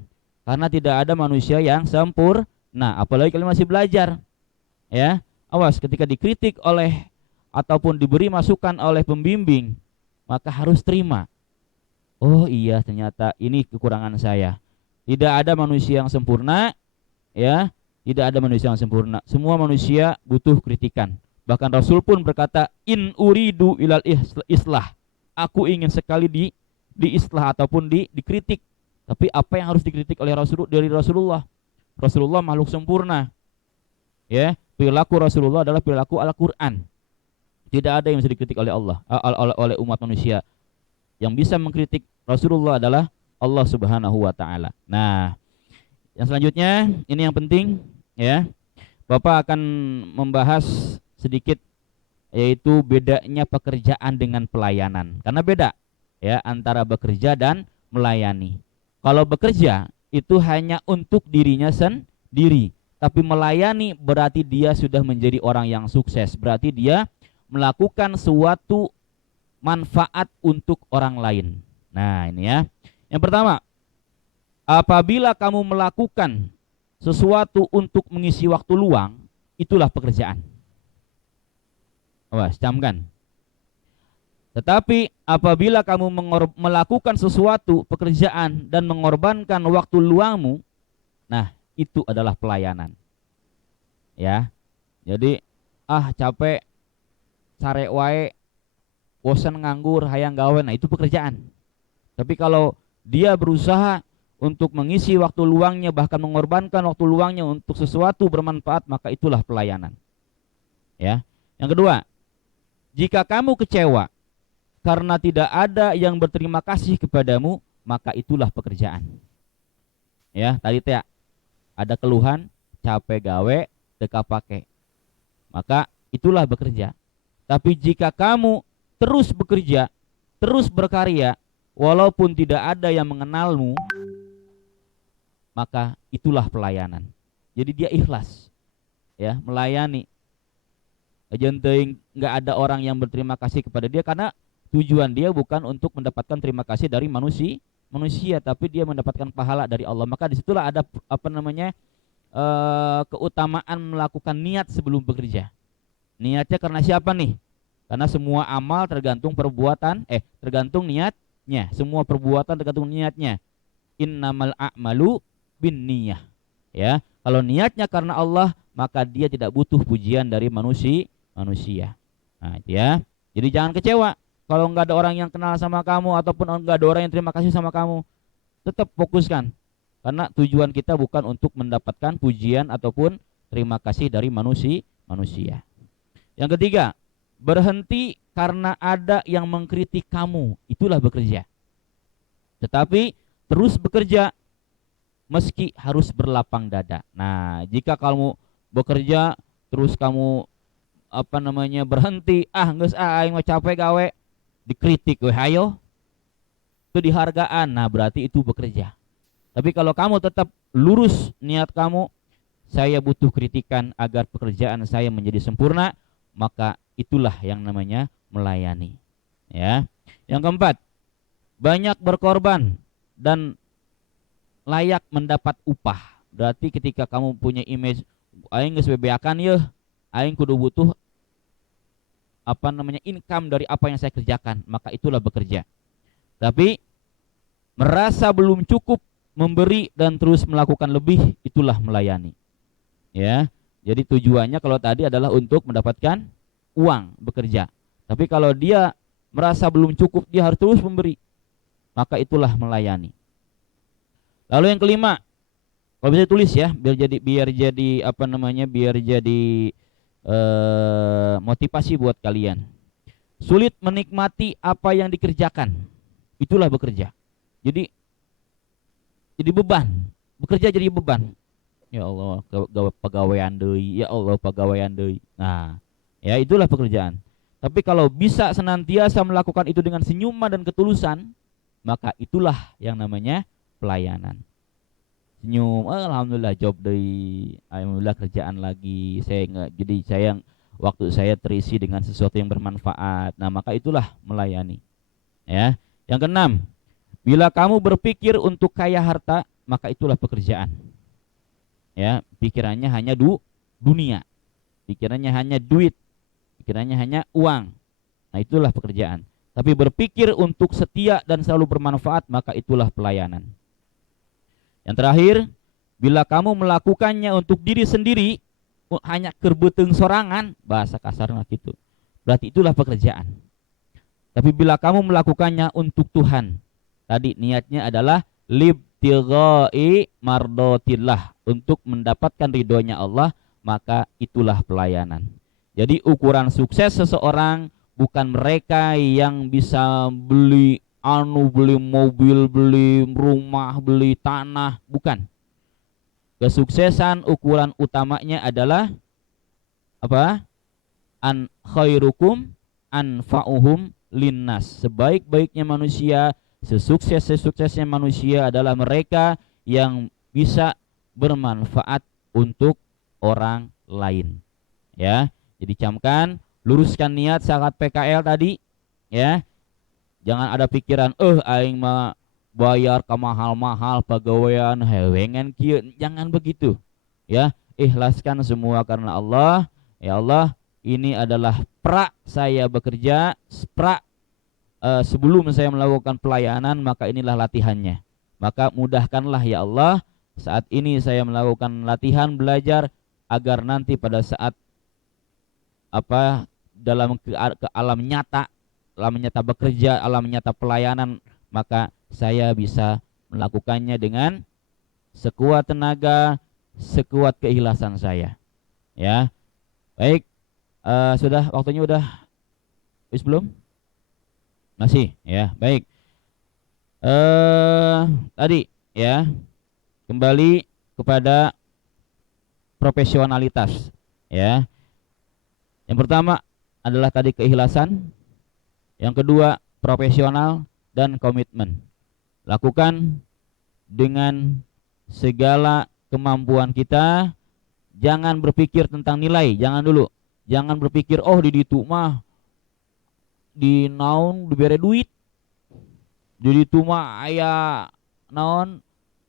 Karena tidak ada manusia yang sempurna, apalagi kalian masih belajar. Ya, awas ketika dikritik oleh ataupun diberi masukan oleh pembimbing, maka harus terima. Oh iya, ternyata ini kekurangan saya. Tidak ada manusia yang sempurna, ya. Tidak ada manusia yang sempurna. Semua manusia butuh kritikan. Bahkan Rasul pun berkata, in uridu ilal islah. Aku ingin sekali di islah ataupun dikritik. Tapi apa yang harus dikritik oleh dari Rasulullah? Rasulullah makhluk sempurna. Ya, perilaku Rasulullah adalah perilaku Al-Qur'an. Tidak ada yang bisa dikritik oleh Allah, oleh umat manusia. Yang bisa mengkritik Rasulullah adalah Allah Subhanahu wa taala. Nah, yang selanjutnya ini yang penting ya. Bapak akan membahas sedikit yaitu bedanya pekerjaan dengan pelayanan. Karena beda ya antara bekerja dan melayani. Kalau bekerja itu hanya untuk dirinya sendiri, tapi melayani berarti dia sudah menjadi orang yang sukses. Berarti dia melakukan suatu manfaat untuk orang lain. Nah, ini ya. Yang pertama, apabila kamu melakukan sesuatu untuk mengisi waktu luang, itulah pekerjaan. Awas, camkan. Tetapi apabila kamu melakukan sesuatu pekerjaan dan mengorbankan waktu luangmu, nah itu adalah pelayanan. Ya. Jadi capek sare wae, bosan nganggur, hayang gawe, nah itu pekerjaan. Tapi kalau dia berusaha untuk mengisi waktu luangnya, bahkan mengorbankan waktu luangnya untuk sesuatu bermanfaat, maka itulah pelayanan. Ya. Yang kedua, jika kamu kecewa karena tidak ada yang berterima kasih kepadamu, maka itulah pekerjaan. Ya, tadi teh ada keluhan, capek gawe, teka pake. Maka itulah bekerja. Tapi jika kamu terus bekerja, terus berkarya, walaupun tidak ada yang mengenalmu, maka itulah pelayanan. Jadi dia ikhlas, ya, melayani. Jenting nggak ada orang yang berterima kasih kepada dia karena tujuan dia bukan untuk mendapatkan terima kasih dari manusia, tapi dia mendapatkan pahala dari Allah. Maka disitulah ada keutamaan melakukan niat sebelum bekerja. Niatnya karena siapa nih? Karena semua amal tergantung tergantung niatnya. Semua perbuatan tergantung niatnya. Innamal a'malu binniyah. Ya, kalau niatnya karena Allah, maka dia tidak butuh pujian dari manusia. Nah, itu ya. Jadi jangan kecewa kalau nggak ada orang yang kenal sama kamu ataupun nggak ada orang yang terima kasih sama kamu. Tetap fokuskan. Karena tujuan kita bukan untuk mendapatkan pujian ataupun terima kasih dari manusia. Yang ketiga, berhenti karena ada yang mengkritik kamu, itulah bekerja. Tetapi terus bekerja meski harus berlapang dada. Nah, jika kamu bekerja terus kamu berhenti, geus aing mah capek gawe, dikritik we hayo, itu dihargaan. Nah, berarti itu bekerja. Tapi kalau kamu tetap lurus niat kamu, saya butuh kritikan agar pekerjaan saya menjadi sempurna, maka itulah yang namanya melayani. Ya. Yang keempat, banyak berkorban dan layak mendapat upah. Berarti ketika kamu punya image aing geus bebeakan yeuh, aing kudu butuh income dari apa yang saya kerjakan, maka itulah bekerja. Tapi merasa belum cukup memberi dan terus melakukan lebih, itulah melayani. Ya. Jadi tujuannya kalau tadi adalah untuk mendapatkan uang bekerja. Tapi kalau dia merasa belum cukup, dia harus terus memberi, maka itulah melayani. Lalu yang kelima, kalau bisa tulis ya, biar jadi motivasi buat kalian. Sulit menikmati apa yang dikerjakan, itulah bekerja. Jadi beban, bekerja jadi beban. Ya Allah, pegawaian deui, ya Allah pegawaian deui. Nah, ya itulah pekerjaan. Tapi kalau bisa senantiasa melakukan itu dengan senyuman dan ketulusan, maka itulah yang namanya pelayanan. Senyum, alhamdulillah job deui, alhamdulillah kerjaan lagi. Waktu saya terisi dengan sesuatu yang bermanfaat. Nah, maka itulah melayani. Ya. Yang keenam, bila kamu berpikir untuk kaya harta, maka itulah pekerjaan. Ya, pikirannya hanya dunia. Pikirannya hanya duit. Pikirannya hanya uang. Nah, itulah pekerjaan. Tapi berpikir untuk setia dan selalu bermanfaat, maka itulah pelayanan. Yang terakhir, Bila kamu melakukannya untuk diri sendiri, hanya kerbeteng sorangan, bahasa kasarnya gitu, berarti itulah pekerjaan. Tapi bila kamu melakukannya untuk Tuhan, tadi niatnya adalah libtighai mardotillah, untuk mendapatkan ridhonya Allah, maka itulah pelayanan. Jadi ukuran sukses seseorang bukan mereka yang bisa beli beli mobil, beli rumah, beli tanah, bukan. Kesuksesan ukuran utamanya adalah apa? An khairukum anfa'uhum linnas. Sebaik-baiknya manusia, sesukses-sesuksesnya manusia adalah mereka yang bisa bermanfaat untuk orang lain. Ya, jadi camkan, luruskan niat saat PKL tadi, ya. Jangan ada pikiran, aing mah bayar ke mahal-mahal pegawaian hewengan kieu. Jangan begitu. Ya, ikhlaskan semua karena Allah. Ya Allah, ini adalah saya bekerja, sebelum saya melakukan pelayanan, maka inilah latihannya. Maka mudahkanlah ya Allah, saat ini saya melakukan latihan belajar agar nanti pada saat dalam ke alam nyata bekerja, alam nyata pelayanan, maka saya bisa melakukannya dengan sekuat tenaga, sekuat keikhlasan saya. Ya, baik. Sudah waktunya udah habis belum? Masih, ya, baik. Tadi ya, kembali kepada profesionalitas. Ya, yang pertama adalah tadi keikhlasan. Yang kedua, profesional dan komitmen. Lakukan dengan segala kemampuan kita. Jangan berpikir tentang nilai, jangan dulu. Jangan berpikir di ditu mah di naon dibere duit. Di ditu mah aya naon,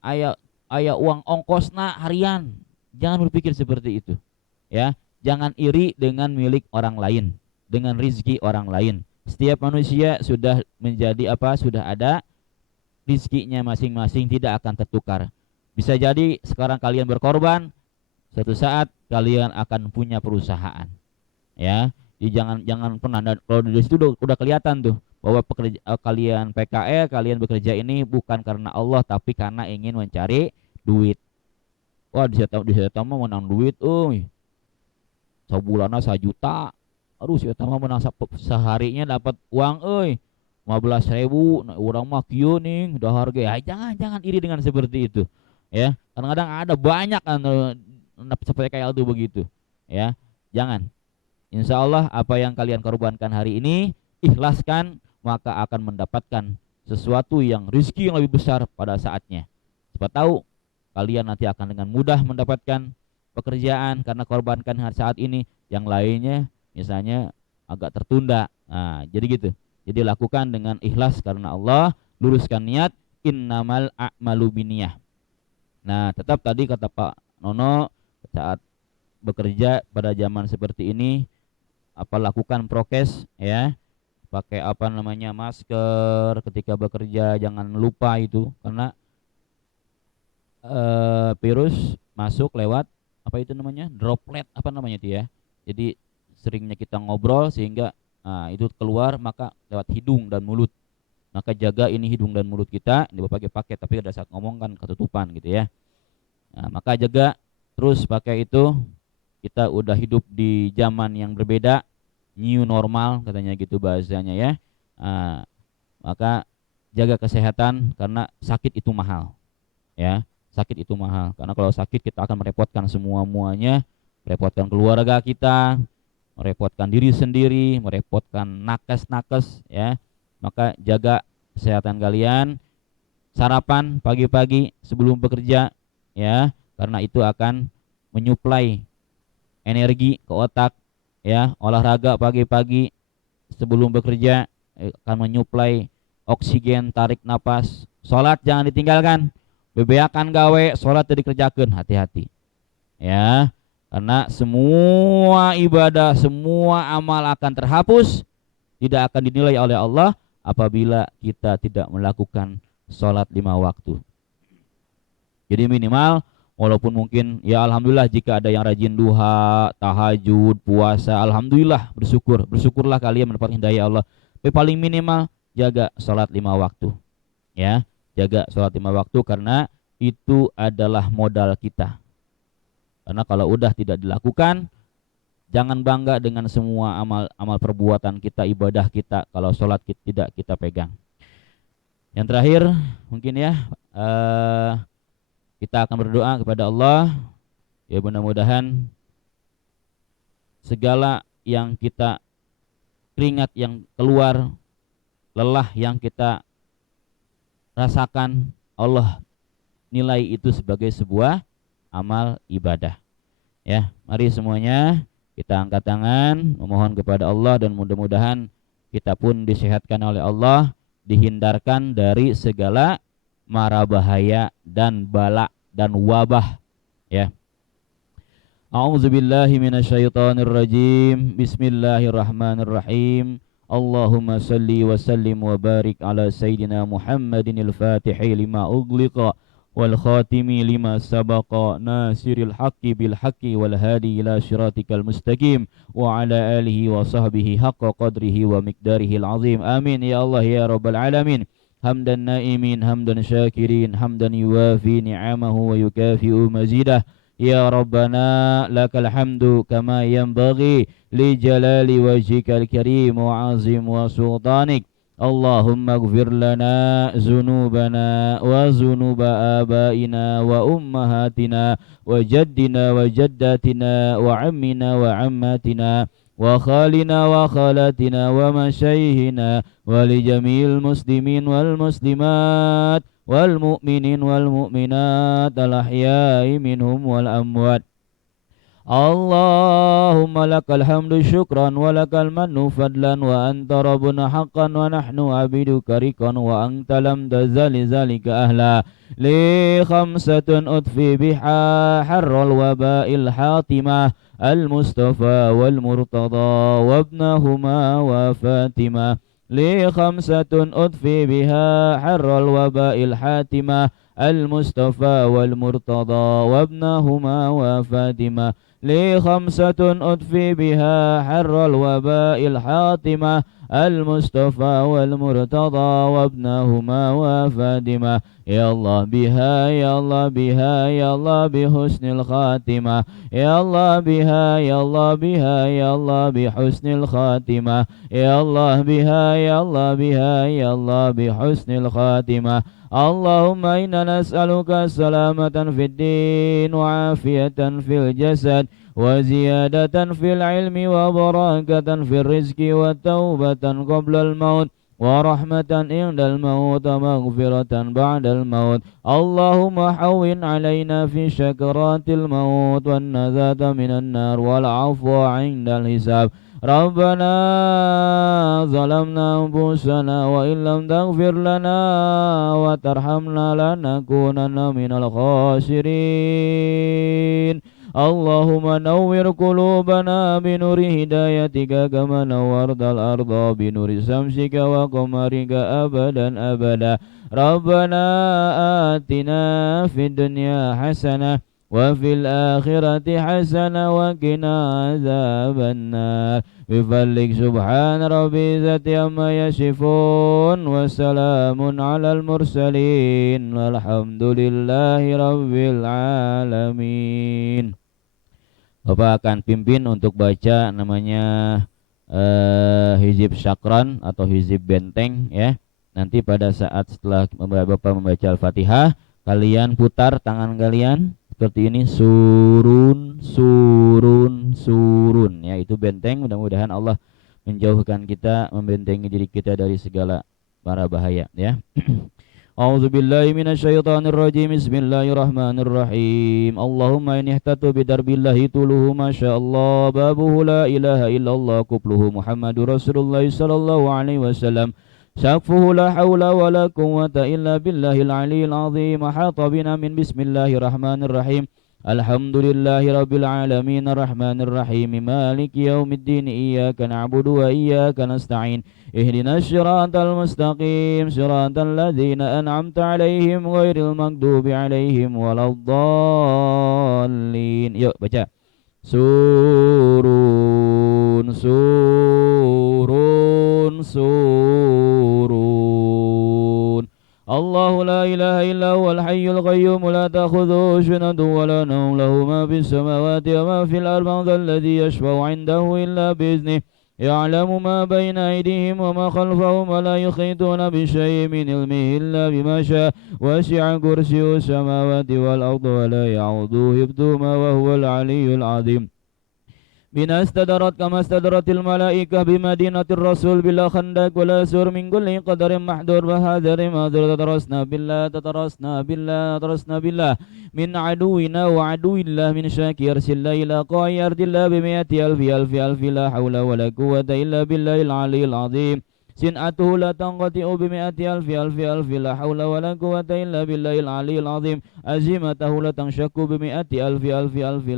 aya uang ongkosna harian. Jangan berpikir seperti itu. Ya, jangan iri dengan milik orang lain, dengan rizki orang lain. Setiap manusia sudah sudah ada rizkinya masing-masing, tidak akan tertukar. Bisa jadi sekarang kalian berkorban, suatu saat kalian akan punya perusahaan. Ya, jadi jangan pernah, kalau dari situ udah kelihatan tuh bahwa kalian PKL, kalian bekerja ini bukan karena Allah, tapi karena ingin mencari duit. Wah, di situ mah menang duit, sebulannya 1 juta. Aduh, si utama menang seharinya dapat uang 15.000. Nah, orang mah kieu nih udah harga. Ya, jangan iri dengan seperti itu. Ya, kadang-kadang ada banyak seperti kayak itu begitu. Ya, jangan. Insya Allah apa yang kalian korbankan hari ini, ikhlaskan, maka akan mendapatkan sesuatu yang rezeki yang lebih besar pada saatnya. Siapa tahu kalian nanti akan dengan mudah mendapatkan pekerjaan karena korbankan saat ini, yang lainnya misalnya agak tertunda. Nah, jadi gitu. Jadi lakukan dengan ikhlas karena Allah, luruskan niat, innamal a'malu binniyah. Nah, tetap tadi kata Pak Nono, saat bekerja pada zaman seperti ini, lakukan prokes, ya. Pakai masker ketika bekerja, jangan lupa itu, karena virus masuk lewat droplet itu ya. Jadi seringnya kita ngobrol sehingga itu keluar maka lewat hidung dan mulut. Maka jaga ini hidung dan mulut kita, ini pakai tapi ada saat ngomong kan ketutupan gitu ya. Nah, maka jaga terus pakai itu. Kita udah hidup di zaman yang berbeda, new normal katanya gitu bahasanya ya. Maka jaga kesehatan karena sakit itu mahal. Ya, sakit itu mahal. Karena kalau sakit kita akan merepotkan muanya, merepotkan keluarga kita, merepotkan diri sendiri, merepotkan nakes ya. Maka jaga kesehatan kalian. Sarapan pagi-pagi sebelum bekerja ya, karena itu akan menyuplai energi ke otak ya. Olahraga pagi-pagi sebelum bekerja akan menyuplai oksigen, tarik napas. Salat jangan ditinggalkan. Bebeakan gawe, salat dikerjakeun, hati-hati. Ya, karena semua ibadah, semua amal akan terhapus, tidak akan dinilai oleh Allah apabila kita tidak melakukan sholat 5 waktu. Jadi minimal Walaupun mungkin ya alhamdulillah jika ada yang rajin duha, tahajud, puasa, alhamdulillah, bersyukurlah kalian mendapatkan hidayah Allah. Tapi paling minimal jaga sholat 5 waktu, ya, jaga sholat 5 waktu karena itu adalah modal kita. Karena kalau udah tidak dilakukan, jangan bangga dengan semua amal perbuatan kita, ibadah kita kalau sholat tidak kita pegang. Yang terakhir mungkin ya, kita akan berdoa kepada Allah. Ya mudah-mudahan segala yang kita keringat yang keluar, lelah yang kita rasakan, Allah nilai itu sebagai sebuah amal ibadah. Ya, mari semuanya kita angkat tangan memohon kepada Allah dan mudah-mudahan kita pun disehatkan oleh Allah, dihindarkan dari segala mara bahaya dan bala dan wabah, ya. A'udzubillahi minasyaitonir rajim. Bismillahirrahmanirrahim. Allahumma salli wa sallim wa barik ala sayyidina Muhammadinil Fatihi lima ughliqa wal khatimi lima sabaqa nasiril haqqi bil haqqi wal hadi ila syiratikal mustaqim wa ala alihi wa sahbihi haqqa qadrihi wa miqdarihil azim. Amin ya Allah ya rabbal alamin. Hamdan naimin hamdan syakirin hamdan yuwafi ni'amahu wa yukafi'u mazidah. Ya Rabbana lakal hamdu kama yanbaghi li jalali wajhikal karim wa azim wa sultanik. Allahumma ighfir lana zunubana wa zunuba abaina wa ummahatina wa jaddina wa jaddatina wa ammina wa ammatina wa khalina wa khalatina wa masyayihina wa li jami'il muslimin wal muslimat wal mu'minin wal mu'minat al ahya'i minhum wal amwat. Allahumma lakal hamdu syukran wa lakal mannu fadlan wa anta rabbuna haqqan wa nahnu abiduka rikan wa anta lam tazali zalika ahla li khamsatun utfi biha harral waba'il hatimah al-mustafa wal murtada wa ibnahuma wa fatimah li khamsatun utfi biha harral waba'il hatimah al-mustafa wal murtada wa ibnahuma wa fatimah li khamsatun utfi biha harral waba'il hatimah al-mustafa wal murtada wa ibnahuma wa fatimah. Ya Allah biha ya Allah biha ya Allah bi husnil khatimah. Ya Allah biha ya Allah biha ya Allah bi husnil khatimah. Ya Allah biha ya Allah biha ya Allah bi husnil khatimah. Allahumma inna nas'aluka salamatan fid din wa afiyatan fil jasad wa ziyadatan fil ilmi wa barakatan fil rizqi wa taubatan qabla al maut wa rahmatan indal maut wa maghfiratan ba'dal maut. Allahumma hawwin alaina fi syakaratil maut wan nazata minan nar wal afwa indal hisab. Rabbana zalamna anfusana wa illam taghfir lana wa tarhamna lanakunanna minal khasirin. Allahumma nawwir qulubana binuri hidayatika kama nawwartal arda binuri samsika wa qamarika abadan abada. Rabbana atina fid dunya hasanah wa fil akhirati hasanah wa qina azabannar. Bifadlik subhana rabbi zati amma yasifun wa salamun alal mursalin walhamdulillahi rabbil alamin. Bapak akan pimpin untuk baca namanya hizib syakran atau hizib benteng ya. Nanti pada saat setelah Bapak membaca Al-Fatihah, kalian putar tangan kalian seperti ini, surun surun surun ya, itu benteng. Mudah-mudahan Allah menjauhkan kita, membentengi diri kita dari segala mara bahaya ya. A'udzubillahi minasyaitonir rajim. Bismillahirrahmanirrahim. Allahumma inni ihtatu bidarbillahi tuluhu masyaallah babuhu la ilaha illallah qubluhu Muhammadur Rasulullah sallallahu alaihi wasallam. Saqfuhu la hawla wa la quwwata illa billahil aliyil azim. Ahata bina min bismillahirrahmanirrahim. Alhamdulillahi rabbil alamin arrahmanir rahim maliki yaumiddin iyyaka na'budu wa iyyaka nasta'in ihdinas siratal mustaqim siratal ladzina an'amta 'alaihim ghairil maghdubi 'alaihim waladdallin. Yuk baca. Surun surun surun. Allahu la ilaha illa huwal hayyul qayyum la ta'khudhuhu sinatun wa la nawm lahu ma fis samawati wa ma fil ardi man dhal ladzi yashfa'u 'indahu illa bi'iznihi ya'lamu ma bayna aydihim wa ma khalfahum wa la yuhituna bi syai'in min ilmihi illa bima syaa wasi'a kursiyyuhu samawati wal ardi wa la ya'uduhu hifdhuhuma wa huwal 'aliyyul 'azim. Bina istadarat kama istadaratil malaikah bimadinatir rasul bila khandak wala sur min kulli qadarin mahdur bahadari madhur tatarasna billah min aduwina wa aduwillah min syakir silla ila qayyardillah bimi'ati alfi la hawla wala quwwata illa billahil aliyil azim. Sin'atuhu la tanqati'u bimi'ati alfi la hawla wala quwwata illa billahil aliyil azim. Azimatahu la tanshakku bimi'ati alfi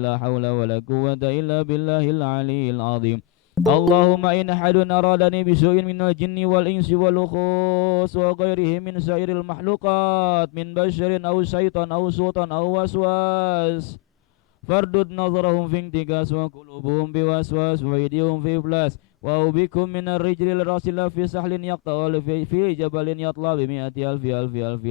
la hawla wala quwwata illa billahil aliyil azim. Allahumma in ahadun aradani bisu'in minal jinni wal insi wal ukhus wa ghairihim min sairil mahluqat min basyarin aw syaitan aw sultan aw waswas fardud nazarahum fi intikas wa qulubuhum biwaswas wa aydihum fi iflas wa ubikum minar rijlil rasila fi sahlin yaqta'al fi jabalin yatla bimi'ati alfi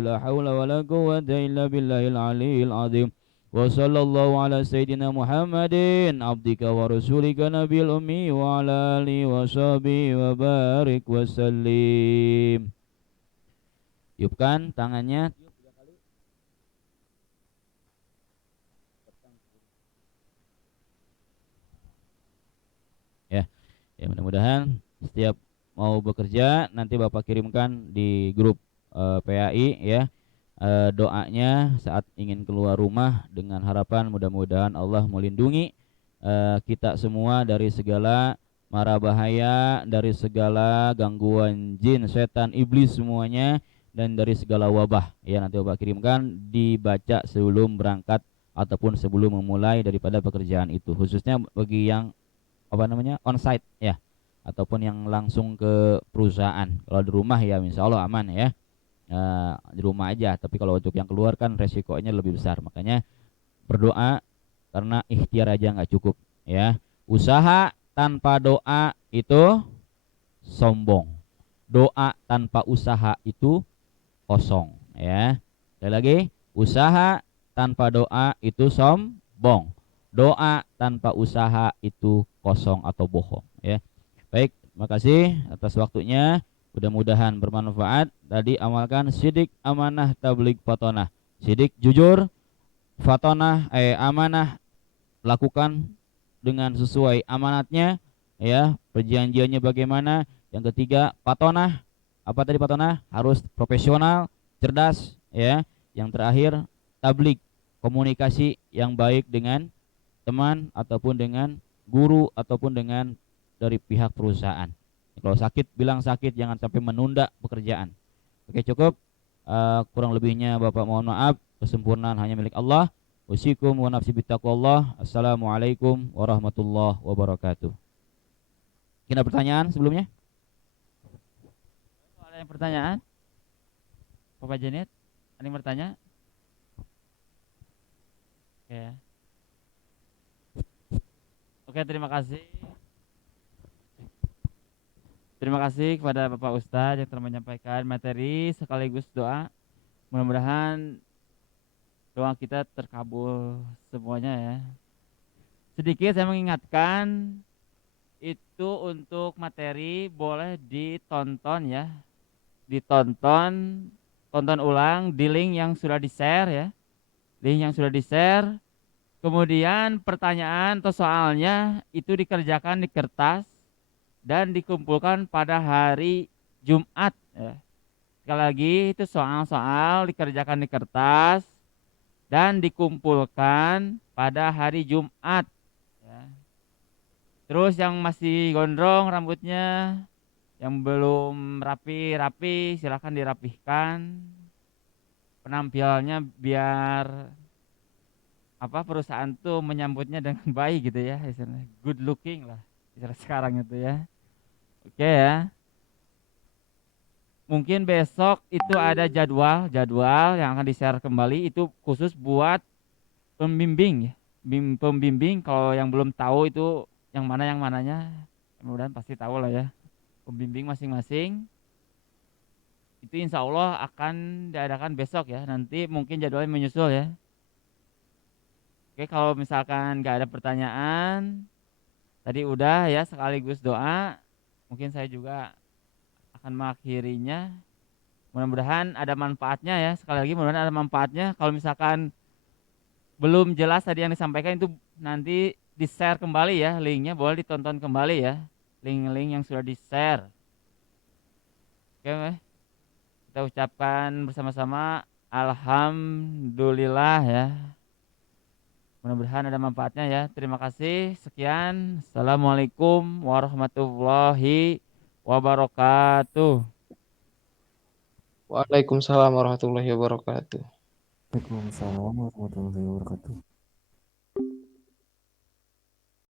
la hawla wala quwwata illa billahil aliyil azim. Wa sallallahu ala sayyidina Muhammadin abdika wa rasulika nabil ummi wa ala alihi wa sahbihi wa barik wa sallim. Tiupkan tangannya. Ya mudah-mudahan setiap mau bekerja nanti Bapak kirimkan di grup PAI ya doanya saat ingin keluar rumah dengan harapan mudah-mudahan Allah melindungi kita semua dari segala mara bahaya, dari segala gangguan jin, setan, iblis semuanya dan dari segala wabah. Ya nanti Bapak kirimkan dibaca sebelum berangkat ataupun sebelum memulai daripada pekerjaan itu. Khususnya bagi yang onsite ya ataupun yang langsung ke perusahaan. Kalau di rumah ya insya Allah aman ya, di rumah aja. Tapi kalau untuk yang keluar kan resikonya lebih besar, makanya berdoa karena ikhtiar aja nggak cukup ya. Usaha tanpa doa itu sombong, doa tanpa usaha itu kosong ya. Sekali lagi, usaha tanpa doa itu sombong, doa tanpa usaha itu kosong atau bohong ya. Baik, terima kasih atas waktunya. Mudah-mudahan bermanfaat. Tadi amalkan sidik, amanah, tabligh, fatonah. Sidik jujur, fatonah amanah lakukan dengan sesuai amanatnya ya, perjanjiannya bagaimana. Yang ketiga fatonah, apa tadi fatonah? Harus profesional, cerdas ya. Yang terakhir tabligh, komunikasi yang baik dengan teman ataupun dengan guru ataupun dengan dari pihak perusahaan. Kalau sakit bilang sakit, jangan sampai menunda pekerjaan. Oke, cukup. Kurang lebihnya Bapak mohon maaf. Kesempurnaan hanya milik Allah. Wasikum wa nafsi bittaqwallah. Assalamualaikum warahmatullahi wabarakatuh. Ada pertanyaan sebelumnya? Ada yang pertanyaan? Bapak Janet, ada yang bertanya? Oke. Oke, terima kasih. Terima kasih kepada Bapak Ustadz yang telah menyampaikan materi sekaligus doa. Mudah-mudahan doa kita terkabul semuanya ya. Sedikit saya mengingatkan, itu untuk materi boleh ditonton ya. Ditonton, tonton ulang di link yang sudah di-share ya. Link yang sudah di-share. Kemudian pertanyaan atau soalnya itu dikerjakan di kertas dan dikumpulkan pada hari Jumat ya. Sekali lagi itu soal-soal dikerjakan di kertas dan dikumpulkan pada hari Jumat ya. Terus yang masih gondrong rambutnya, yang belum rapi-rapi silahkan dirapihkan penampilannya biar apa perusahaan tuh menyambutnya dengan baik gitu ya, istilahnya good looking lah istilah sekarang itu ya. Oke ya. Mungkin besok itu ada jadwal yang akan di-share kembali itu khusus buat pembimbing ya. Pembimbing kalau yang belum tahu itu yang mananya, mudah-mudahan pasti tahu lah ya. Pembimbing masing-masing itu insya Allah akan diadakan besok ya. Nanti mungkin jadwalnya menyusul ya. Oke, kalau misalkan nggak ada pertanyaan, tadi udah ya sekaligus doa. Mungkin saya juga akan mengakhirinya. Mudah-mudahan ada manfaatnya ya. Sekali lagi mudah-mudahan ada manfaatnya. Kalau misalkan belum jelas tadi yang disampaikan itu nanti di-share kembali ya linknya, boleh ditonton kembali ya. Link-link yang sudah di-share. Oke, kita ucapkan bersama-sama alhamdulillah ya. Mudah-mudahan ada manfaatnya ya. Terima kasih. Sekian. Assalamualaikum warahmatullahi wabarakatuh. Waalaikumsalam warahmatullahi wabarakatuh. Waalaikumsalam warahmatullahi wabarakatuh.